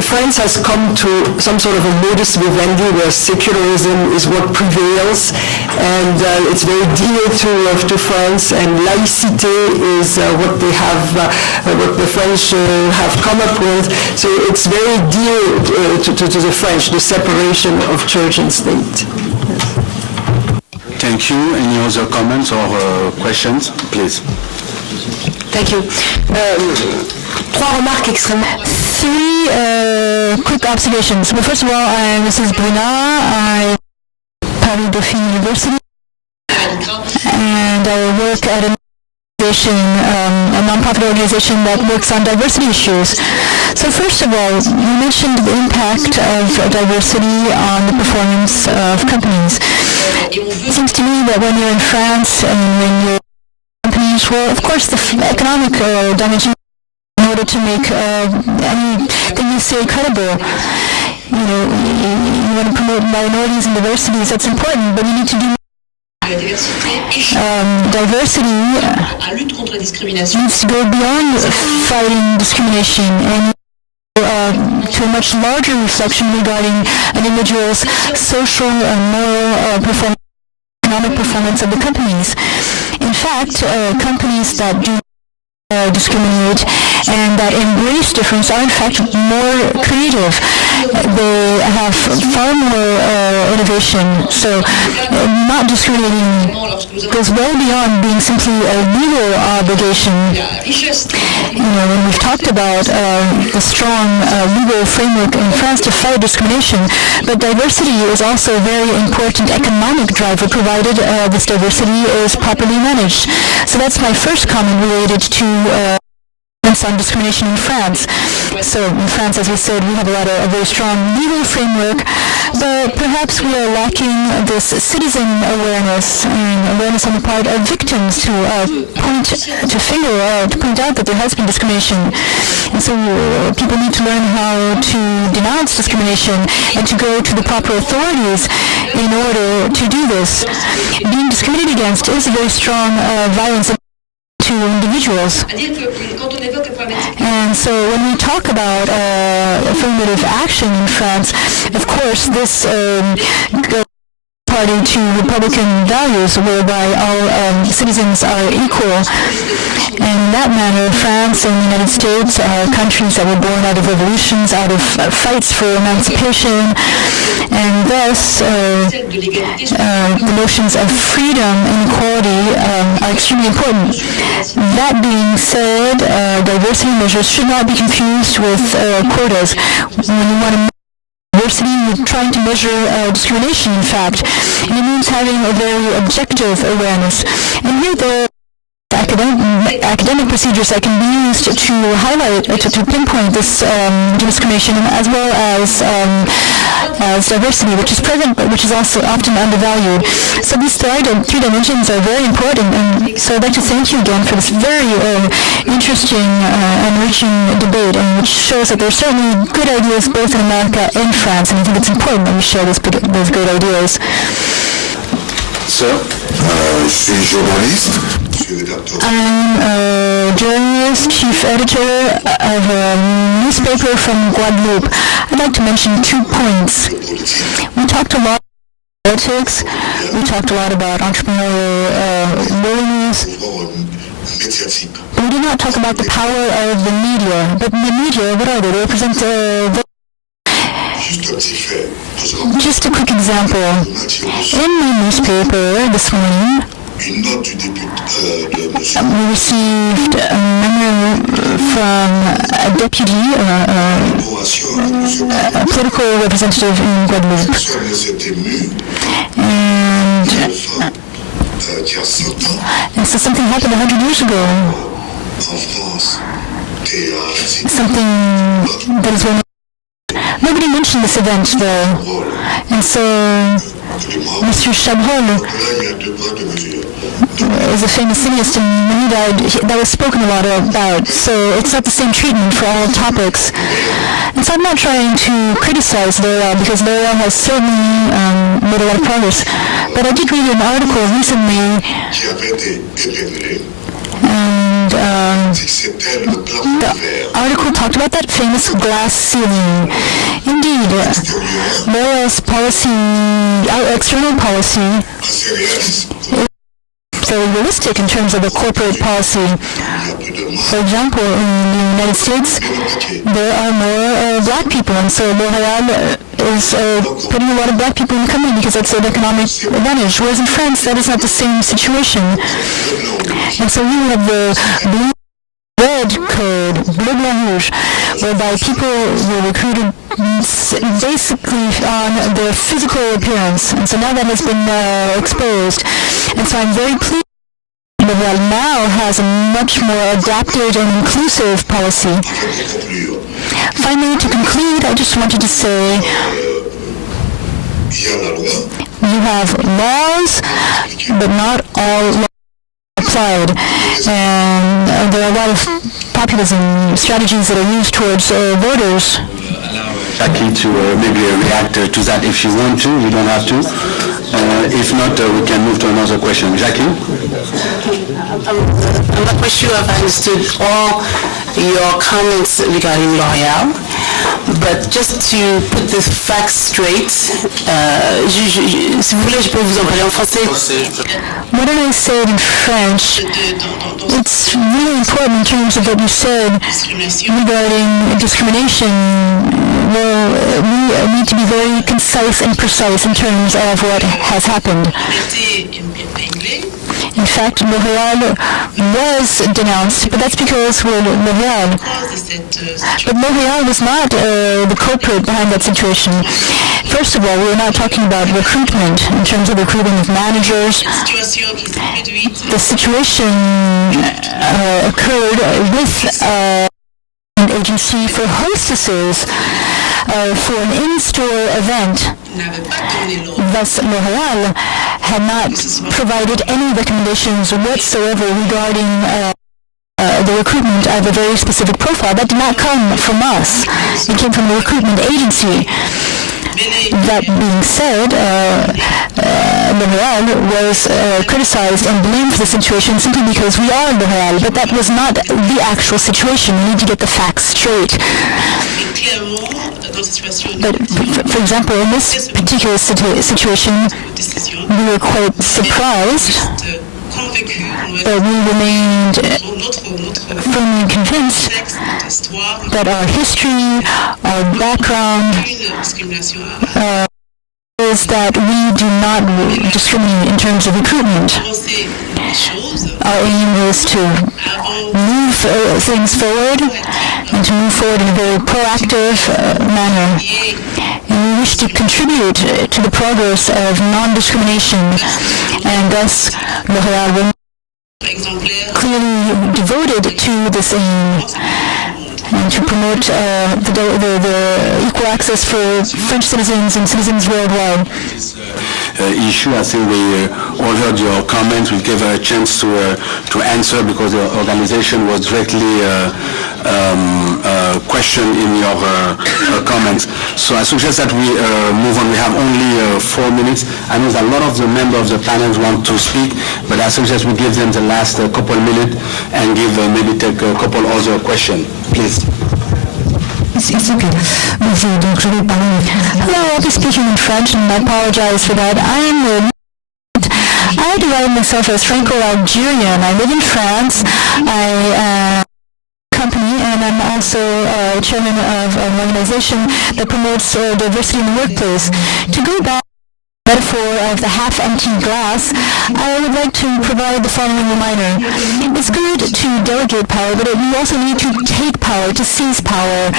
France has come to some sort of a modus vivendi where secularism is what prevails, and it's very dear to France, and laïcité is what they have, what the French have come up with. So it's very dear to the French, the separation of church and state. Thank you. Any other comments or questions, please? Thank you. Trois remarques extrêmement. Three quick observations. Well, first of all, I'm Mrs. Brunard. I Paris Dauphine University, and I work at a non-profit organization that works on diversity issues. So first of all, you mentioned the impact of diversity on the performance of companies. It seems to me that when you're in France and when you're in companies, well, of course, the economic dimension, in order to make anything you say credible, you want to promote minorities and diversities, that's important, but you need to do diversity needs to go beyond fighting discrimination and to a much larger reflection regarding an individual's social and moral performance, economic performance of the companies. In fact, companies that do discriminate and that embrace difference are in fact more creative. They have far more innovation. So not discriminating goes well beyond being simply a legal obligation. When we've talked about the strong legal framework in France to fight discrimination, but diversity is also a very important economic driver provided this diversity is properly managed. So that's my first comment related to on discrimination in France. So in France, as we said, we have a very strong legal framework, but perhaps we are lacking this citizen awareness and awareness on the part of victims to point out that there has been discrimination. And so people need to learn how to denounce discrimination and to go to the proper authorities in order to do this. Being discriminated against is a very strong violence to individuals. And so when we talk about affirmative action in France, of course this goes party to Republican values whereby all citizens are equal. And in that manner, France and the United States are countries that were born out of revolutions, out of fights for emancipation, and thus the notions of freedom and equality are extremely important. That being said, diversity measures should not be confused with quotas. When you want to diversity, you're trying to measure discrimination, in fact, and it means having a very objective awareness. And here the academic procedures that can be used to highlight, to pinpoint this discrimination, as well as diversity, which is present but which is also often undervalued. So these three dimensions are very important, and so I'd like to thank you again for this very interesting and enriching debate, and which shows that there are certainly good ideas both in America and France, and I think it's important that we share those great ideas. Sir, je suis journaliste. I'm a journalist, chief editor of a newspaper from Guadeloupe. I'd like to mention 2 points. We talked a lot about politics. We talked a lot about entrepreneurial willingness. We did not talk about the power of the media. But the media, what are they? They represent the... Just a quick example. In my newspaper this morning, we received a memo from a deputy, a political representative in Guadeloupe. And so something happened 100 years ago. Something that is well known. Nobody mentioned this event, though. And so, Monsieur Chabrol is a famous cineast, and when he died, that was spoken a lot about. So it's not the same treatment for all topics. And so I'm not trying to criticize L'Oréal, because L'Oréal has certainly made a lot of progress. But I did read an article recently, and the article talked about that famous glass ceiling. Indeed, L'Oréal's policy, our external policy, is very realistic in terms of the corporate policy. For example, in the United States, there are more black people, and so L'Oréal is putting a lot of black people in the company because that's an economic advantage. Whereas in France, that is not the same situation. And so we have the blue-red code, bleu blanc rouge, whereby people were recruited basically on their physical appearance. And so now that has been exposed. And so I'm very pleased that L'Oréal now has a much more adapted and inclusive policy. Finally, to conclude, I just wanted to say you have laws, but not all laws applied. And there are a lot of populism strategies that are used towards voters. Jackie, to maybe react to that if you want to. You don't have to. If not, we can move to another question. Jackie? I'm not quite sure if I understood all your comments regarding L'Oréal, but just to put the facts straight, si vous voulez, je peux vous en parler en français. What did I say in French? It's really important in terms of what you said regarding discrimination. Well, we need to be very concise and precise in terms of what has happened. In fact, L'Oréal was denounced, but that's because we're L'Oréal. But L'Oréal was not the culprit behind that situation. First of all, we're not talking about recruitment in terms of recruiting of managers. The situation occurred with an agency for hostesses for an in-store event. Thus, L'Oréal had not provided any recommendations whatsoever regarding the recruitment of a very specific profile. That did not come from us. It came from the recruitment agency. That being said, L'Oréal was criticized and blamed for the situation simply because we are L'Oréal, but that was not the actual situation. We need to get the facts straight. But, for example, in this particular situation, we were quite surprised, but we remained firmly convinced that our history, our background, is that we do not discriminate in terms of recruitment. Our aim is to move things forward and to move forward in a very proactive manner. And we wish to contribute to the progress of non-discrimination, and thus L'Oréal will clearly devoted to this aim and to promote the equal access for French citizens and citizens worldwide. Issue, I think we all heard your comments. We gave her a chance to answer because the organization was directly question in your comments. So I suggest that we move on. We have only 4 minutes. I know that a lot of the members of the panel want to speak, but I suggest we give them the last couple minutes and maybe take a couple other questions. Please. It's okay. Bonjour, donc je vais parler. Hello, I'll be speaking in French, and I apologize for that. I derive myself as Franco-Algerian. I live in France. I company, and I'm also chairman of an organization that promotes diversity in the workplace. To go back to the metaphor of the half-empty glass, I would like to provide the following reminder. It's good to delegate power, but you also need to take power, to seize power.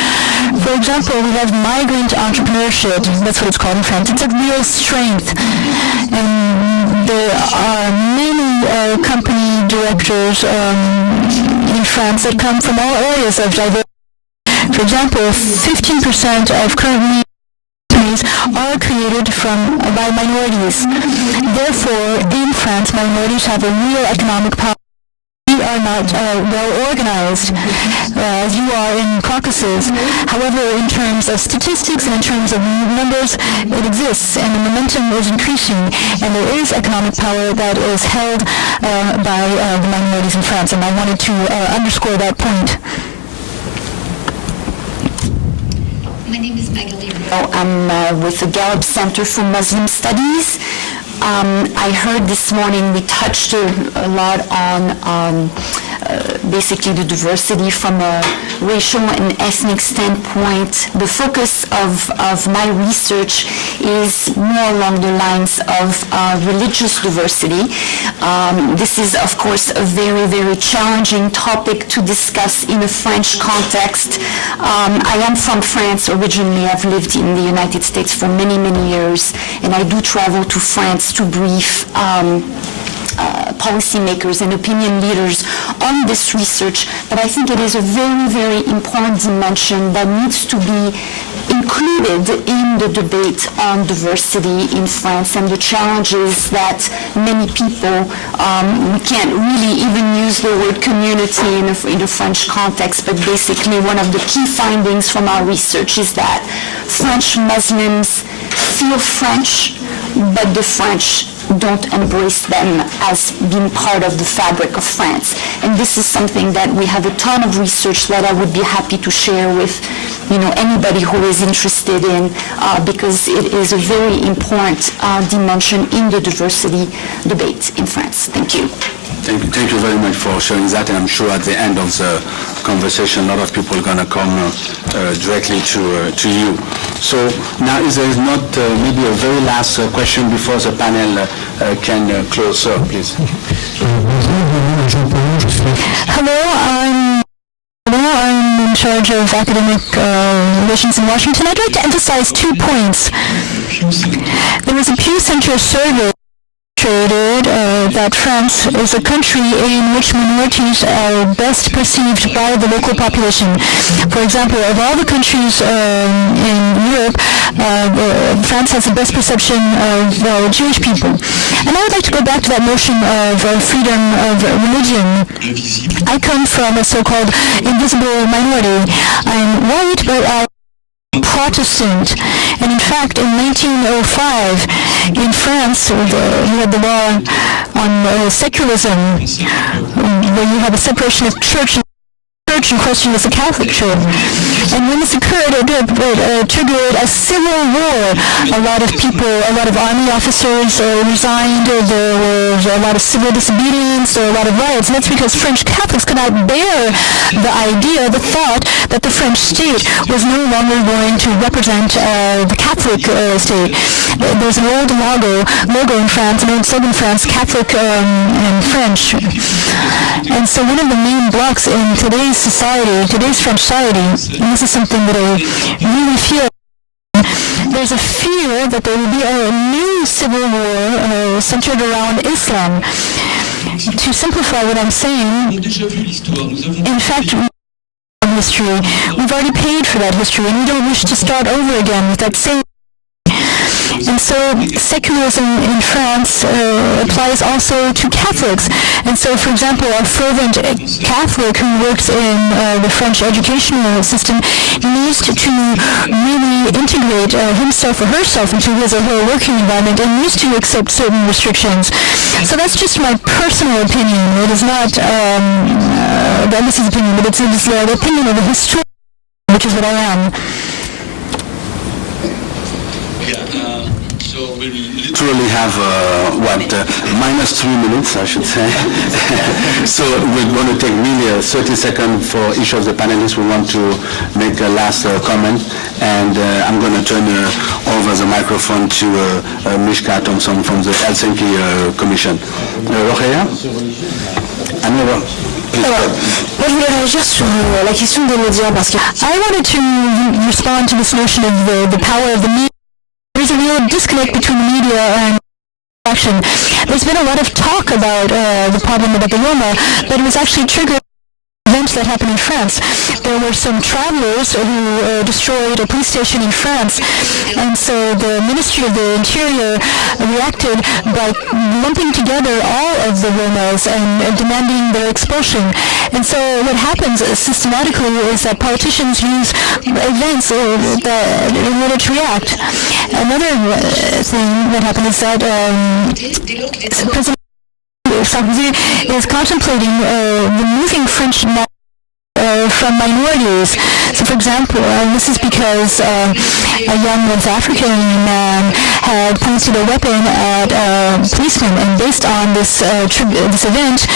For example, we have migrant entrepreneurship. That's what it's called in France. It's a real strength. And there are many company directors in France that come from all areas of diversity. For example, 15% of current companies are created by minorities. Therefore, in France, minorities have a real economic power. We are not well organized as you are in Caucasus. However, in terms of statistics and in terms of numbers, it exists and the momentum is increasing, and there is economic power that is held by the minorities in France, and I wanted to underscore that point. My name is Magali. I'm with the Gallup Center for Muslim Studies. I heard this morning we touched a lot on basically the diversity from a racial and ethnic standpoint. The focus of my research is more along the lines of religious diversity. This is, of course, a very, very challenging topic to discuss in a French context. I am from France originally. I've lived in the United States for many, many years, and I do travel to France to brief policymakers and opinion leaders on this research, but I think it is a very, very important dimension that needs to be included in the debate on diversity in France and the challenges that many people, we can't really even use the word community in the French context, but basically one of the key findings from our research is that French Muslims feel French, but the French don't embrace them as being part of the fabric of France. And this is something that we have a ton of research that I would be happy to share with anybody who is interested in, because it is a very important dimension in the diversity debate in France. Thank you. Thank you very much for sharing that, and I'm sure at the end of the conversation, a lot of people are going to come directly to you. So now, if there is not maybe a very last question before the panel can close, sir, please. Hello, I'm in charge of academic relations in Washington. I'd like to emphasize 2 points. There was a Pew Center survey that France is a country in which minorities are best perceived by the local population. For example, of all the countries in Europe, France has the best perception of Jewish people. And I would like to go back to that notion of freedom of religion. I come from a so-called invisible minority. I'm white, but I'm Protestant, and in fact in 1905 in France you had the law on secularism, where you have a separation of church in question was the Catholic Church. And when this occurred, it triggered a civil war. A lot of army officers resigned. There was a lot of civil disobedience, a lot of riots. And that's because French Catholics could not bear the thought that the French state was no longer going to represent the Catholic state. There's an old logo in France, an old slogan in France, Catholic and French. And so one of the main blocks in today's French society, and this is something that I really feel, there's a fear that there will be a new civil war centered around Islam. To simplify what I'm saying, in fact, history, we've already paid for that history, and we don't wish to start over again with that same. And so secularism in France applies also to Catholics. And so, for example, a fervent Catholic who works in the French educational system needs to really integrate himself or herself into his or her working environment and needs to accept certain restrictions. So that's just my personal opinion. It is not the embassy's opinion, but it's the opinion of a historian, which is what I am. Literally have, minus 3 minutes, I should say. So we're going to take really 30 seconds for each of the panelists. We want to make a last comment, and I'm going to turn over the microphone to Mishka Thompson from the Helsinki Commission. Rokhaya? Moi, je voulais réagir sur la question des médias parce que I wanted to respond to this notion of the power of the media. There's a real disconnect between the media and action. There's been a lot of talk about the problem about the Roma, but it was actually triggered by events that happened in France. There were some travelers who destroyed a police station in France, and so the Ministry of the Interior reacted by lumping together all of the Romas and demanding their expulsion. And so what happens systematically is that politicians use events in order to react. Another thing that happened is that President Sarkozy is contemplating removing French from minorities. So, for example, this is because a young North African man had pointed a weapon at a policeman, and based on this event,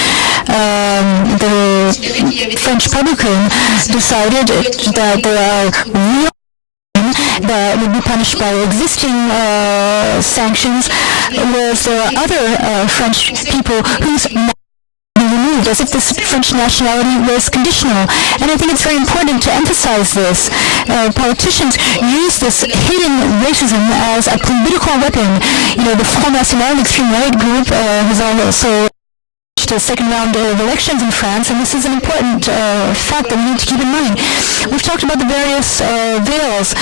the French publican decided that there are real that would be punished by existing sanctions, whereas there are other French people whose removed as if this French nationality was conditional. And I think it's very important to emphasize this. Politicians use this hidden racism as a political weapon. The Front National, the extreme right group, has also a second round of elections in France, and this is an important fact that we need to keep in mind. We've talked about the various veils.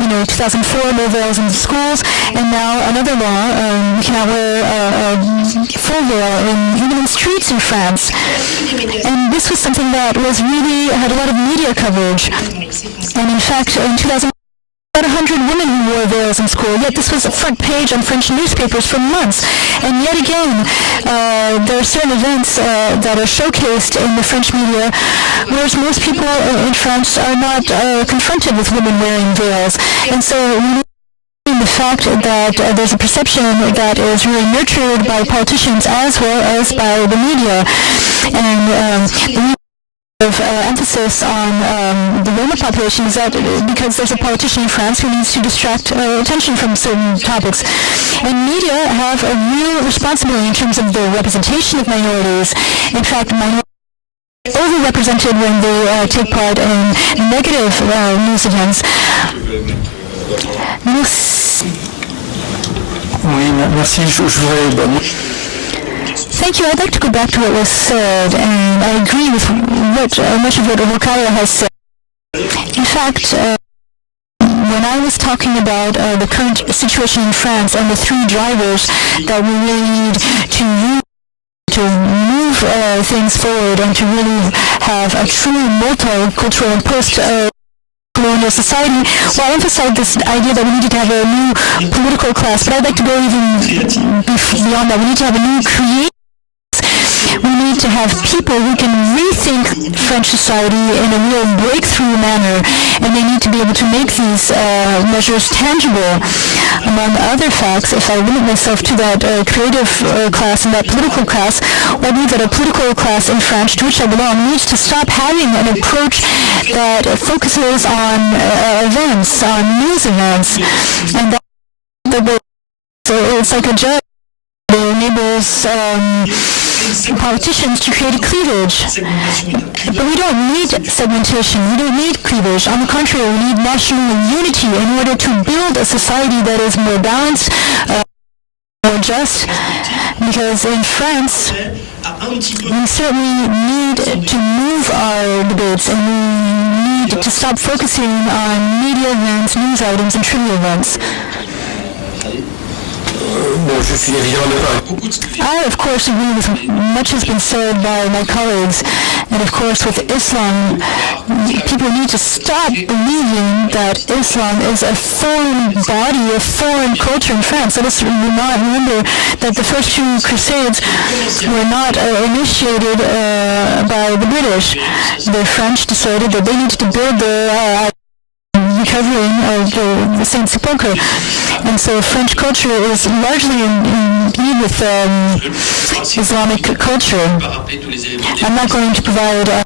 2004, no veils in schools, and now another law, we cannot wear a full veil even in streets in France. And this was something that had a lot of media coverage. And in fact, in 2000, about 100 women who wore veils in school, yet this was a front page on French newspapers for months. And yet again, there are certain events that are showcased in the French media, whereas most people in France are not confronted with women wearing veils. And so the fact that there's a perception that is really nurtured by politicians as well as by the media. And the of emphasis on the Roma population is that because there's a politician in France who needs to distract attention from certain topics. And media have a real responsibility in terms of the representation of minorities. In fact, minorities are overrepresented when they take part in negative news events. Thank you. I'd like to go back to what was said, and I agree with much of what Rokhaya has said. In fact, when I was talking about the current situation in France and the three drivers that we really need to use to move things forward and to really have a true multicultural and post-colonial society, well, I emphasized this idea that we needed to have a new political class, but I'd like to go even beyond that. We need to have a new creative. We need to have people who can rethink French society in a real breakthrough manner, and they need to be able to make these measures tangible. Among other facts, if I limit myself to that creative class and that political class, well, I believe that a political class in France, to which I belong, needs to stop having an approach that focuses on events, on news events, and so it's like a judge that enables politicians to create a cleavage. But we don't need segmentation. We don't need cleavage. On the contrary, we need national unity in order to build a society that is more balanced, more just. Because in France, we certainly need to move our debates, and we need to stop focusing on media events, news items, and trivial events. Bon, je suis évidemment d'accord avec beaucoup de ce que vient. I, of course, agree with much has been said by my colleagues. And of course, with Islam, people need to stop believing that Islam is a foreign body, a foreign culture in France. Let us remember that the first two crusades were not initiated by the British. The French decided that they needed to build the recovering of the Saint Sepulchre. And so French culture is largely imbued with Islamic culture. I'm not going to provide a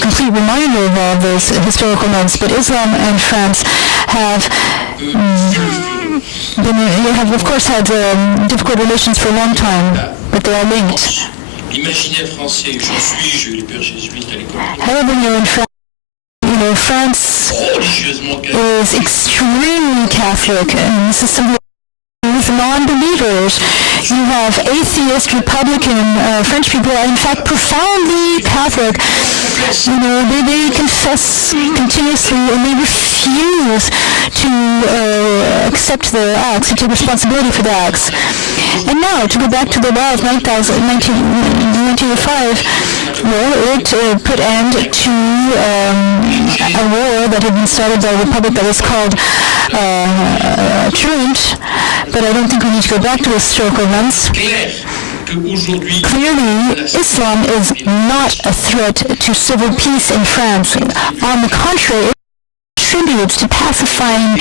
complete reminder of all those historical events, but Islam and France have of course had difficult relations for a long time, but they are linked. L'imaginaire français, j'en suis, j'ai eu les pères jésuites à l'école. However, France is extremely Catholic, and this is something with non-believers. You have atheist, Republican French people are in fact profoundly Catholic. They confess continuously and they refuse to accept the acts, to take responsibility for the acts. And now, to go back to the law of 1905, well, it put end to a war that had been started by a republic that was called truant, but I don't think we need to go back to historical events. Clearly, Islam is not a threat to civil peace in France. On the contrary, it contributes to pacifying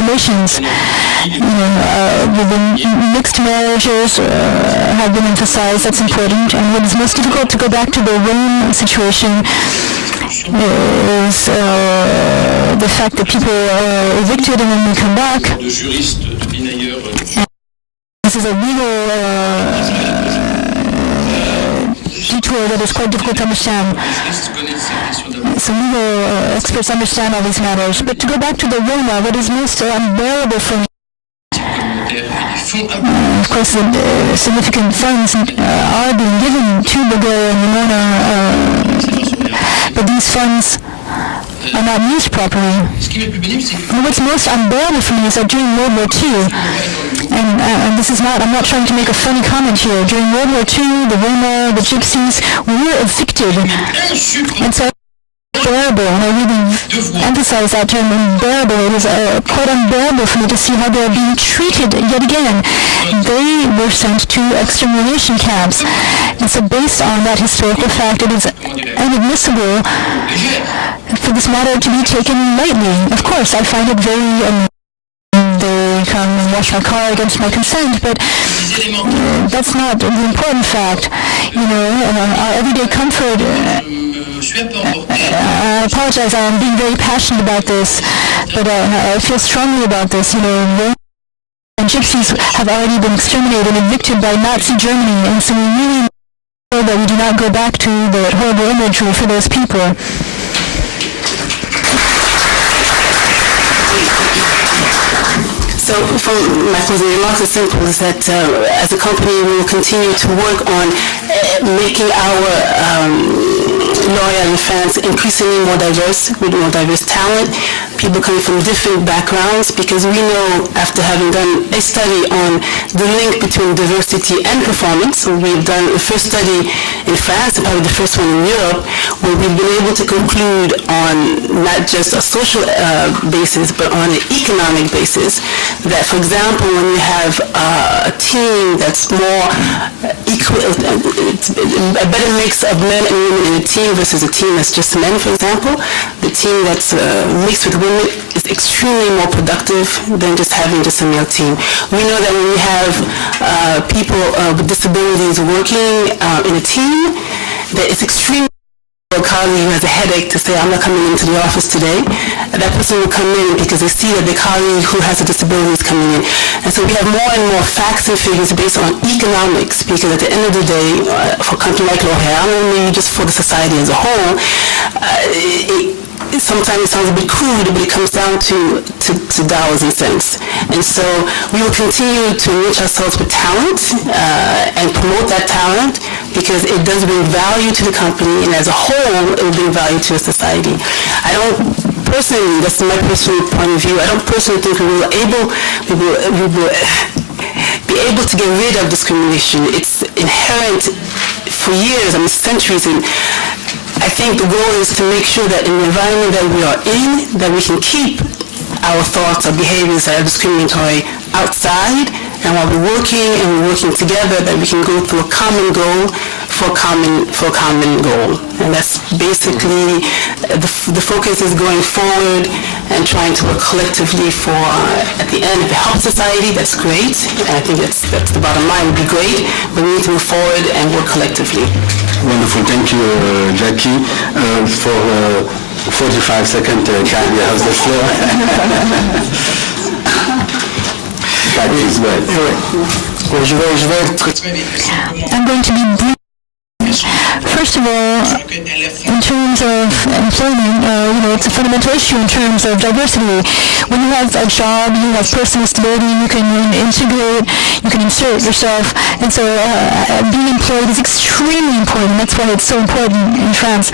relations. The mixed marriages have been emphasized. That's important. And what is most difficult, to go back to the Rome situation, is the fact that people are evicted and then they come back. This is a legal detour that is quite difficult to understand. So legal experts understand all these matters. But to go back to the Roma, what is most unbearable for me, of course, significant funds are being given to Bulgaria and Romania, but these funds are not used properly. And what's most unbearable for me is that during World War II, and this is not, I'm not trying to make a funny comment here, during World War II, the Roma, the Gypsies were evicted. And so unbearable, and I really emphasize that term, unbearable. It is quite unbearable for me to see how they are being treated yet again. They were sent to extermination camps. And so based on that historical fact, it is inadmissible for this matter to be taken lightly. Of course, I find it very they come and wash my car against my consent, but that's not the important fact. Our everyday comfort. I apologize, I'm being very passionate about this, but I feel strongly about this. And Gypsies have already been exterminated and evicted by Nazi Germany, and so we really know that we do not go back to the horrible imagery for those people. So from my closing remarks, it's simple, is that as a company we will continue to work on making our L'Oréal in France increasingly more diverse, with more diverse talent, people coming from different backgrounds, because we know, after having done a study on the link between diversity and performance, so we've done the first study in France, and probably the first one in Europe, where we've been able to conclude on not just a social basis, but on an economic basis, that, for example, when you have a team that's more equal, a better mix of men and women in a team versus a team that's just men, for example, the team that's mixed with women is extremely more productive than just having just a male team. We know that when we have people with disabilities working in a team, that it's extremely a colleague who has a headache to say, I'm not coming into the office today, and that person will come in because they see that the colleague who has a disability is coming in. And so we have more and more facts and figures based on economics, because at the end of the day, for a company like L'Oréal, not only just for the society as a whole, sometimes it sounds a bit crude, but it comes down to dollars and cents. And so we will continue to enrich ourselves with talent and promote that talent, because it does bring value to the company, and as a whole, it will bring value to the society. I don't personally, that's my personal point of view, I don't personally think we will be able to get rid of discrimination. It's inherent for years, centuries, and I think the goal is to make sure that in the environment that we are in, that we can keep our thoughts or behaviors that are discriminatory outside, and while we're working together, that we can go through a common goal for a common goal. And that's basically the focus is going forward and trying to work collectively for, at the end, if it helps society, that's great. And I think that's the bottom line, would be great, but we need to move forward and work collectively. Wonderful. Thank you, Jackie. For 45 seconds, Jackie, you have the floor. Jackie is good. I'm going to be brief. First of all, in terms of employment, it's a fundamental issue in terms of diversity. When you have a job, you have personal stability, you can integrate, you can insert yourself, and so being employed is extremely important. That's why it's so important in France.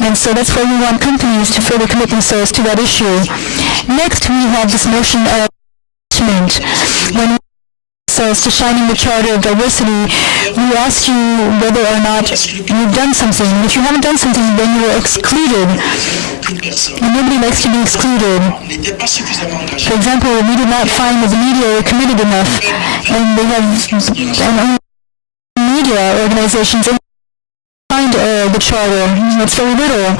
And so that's why we want companies to further commit themselves to that issue. Next, we have this notion of engagement. When to shining the charter of diversity, we ask you whether or not you've done something. If you haven't done something, then you are excluded. And nobody likes to be excluded. For example, we did not find that the media were committed enough, and they have media organizations find the charter. It's very little.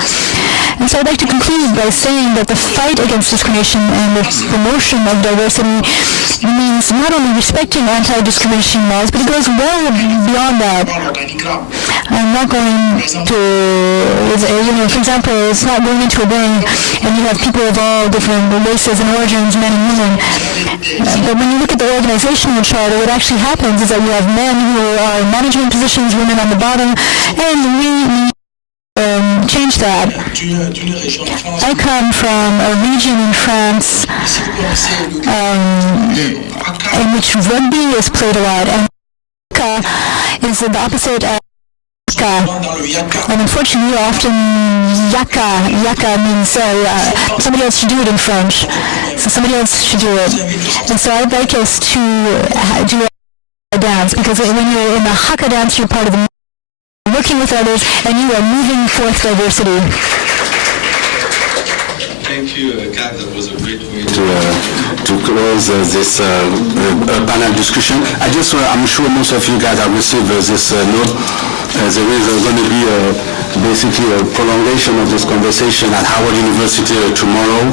And so I'd like to conclude by saying that the fight against discrimination and the promotion of diversity means not only respecting anti-discrimination laws, but it goes well beyond that. I'm not going to, for example, it's not going into a bank and you have people of all different races and origins, men and women. But when you look at the organizational charter, what actually happens is that you have men who are in management positions, women on the bottom, and we need change that. I come from a region in France in which rugby is played a lot, and is the opposite of and unfortunately often yaka means somebody else should do it in French, so somebody else should do it. And so I'd like us to do a dance, because when you're in the haka dance, you're part of the working with others, and you are moving forth diversity. Thank you, Kat. That was a great way to close this panel discussion. I'm sure most of you guys have received this note. There is going to be basically a prolongation of this conversation at Howard University tomorrow,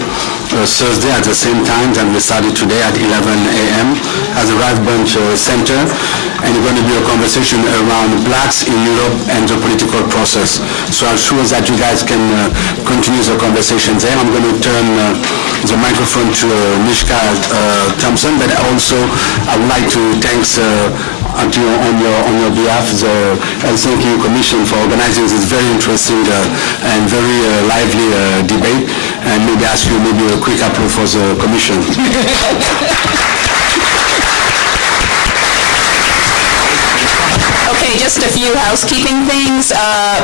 Thursday at the same time, and we started today at 11 a.m. at the Rathbunch Center. And it's going to be a conversation around blacks in Europe and the political process. So I'm sure that you guys can continue the conversation there. I'm going to turn the microphone to Mishka Thompson, but also I would like to thank on your behalf the Helsinki Commission for organizing this very interesting and very lively debate, and maybe ask you a quick applause for the Commission. Okay, just a few housekeeping things.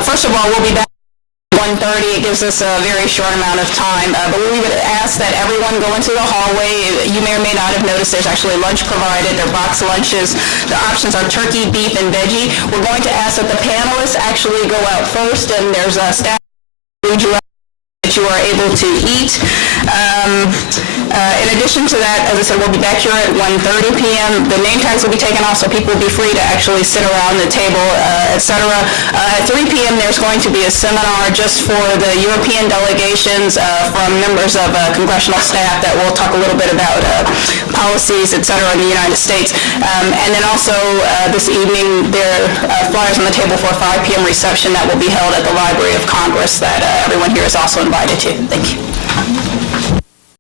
First of all, we'll be back at 1:30. It gives us a very short amount of time, but we would ask that everyone go into the hallway. You may or may not have noticed there's actually lunch provided. They're box lunches. The options are turkey, beef, and veggie. We're going to ask that the panelists actually go out first, and there's a staff food that you are able to eat. In addition to that, as I said, we'll be back here at 1:30 p.m. The name tags will be taken off, so people will be free to actually sit around the table, etc. At 3 p.m. there's going to be a seminar just for the European delegations from members of congressional staff that will talk a little bit about policies, etc. in the United States. And then also this evening there are flyers on the table for a 5 p.m. reception that will be held at the Library of Congress that everyone here is also invited to. Thank you.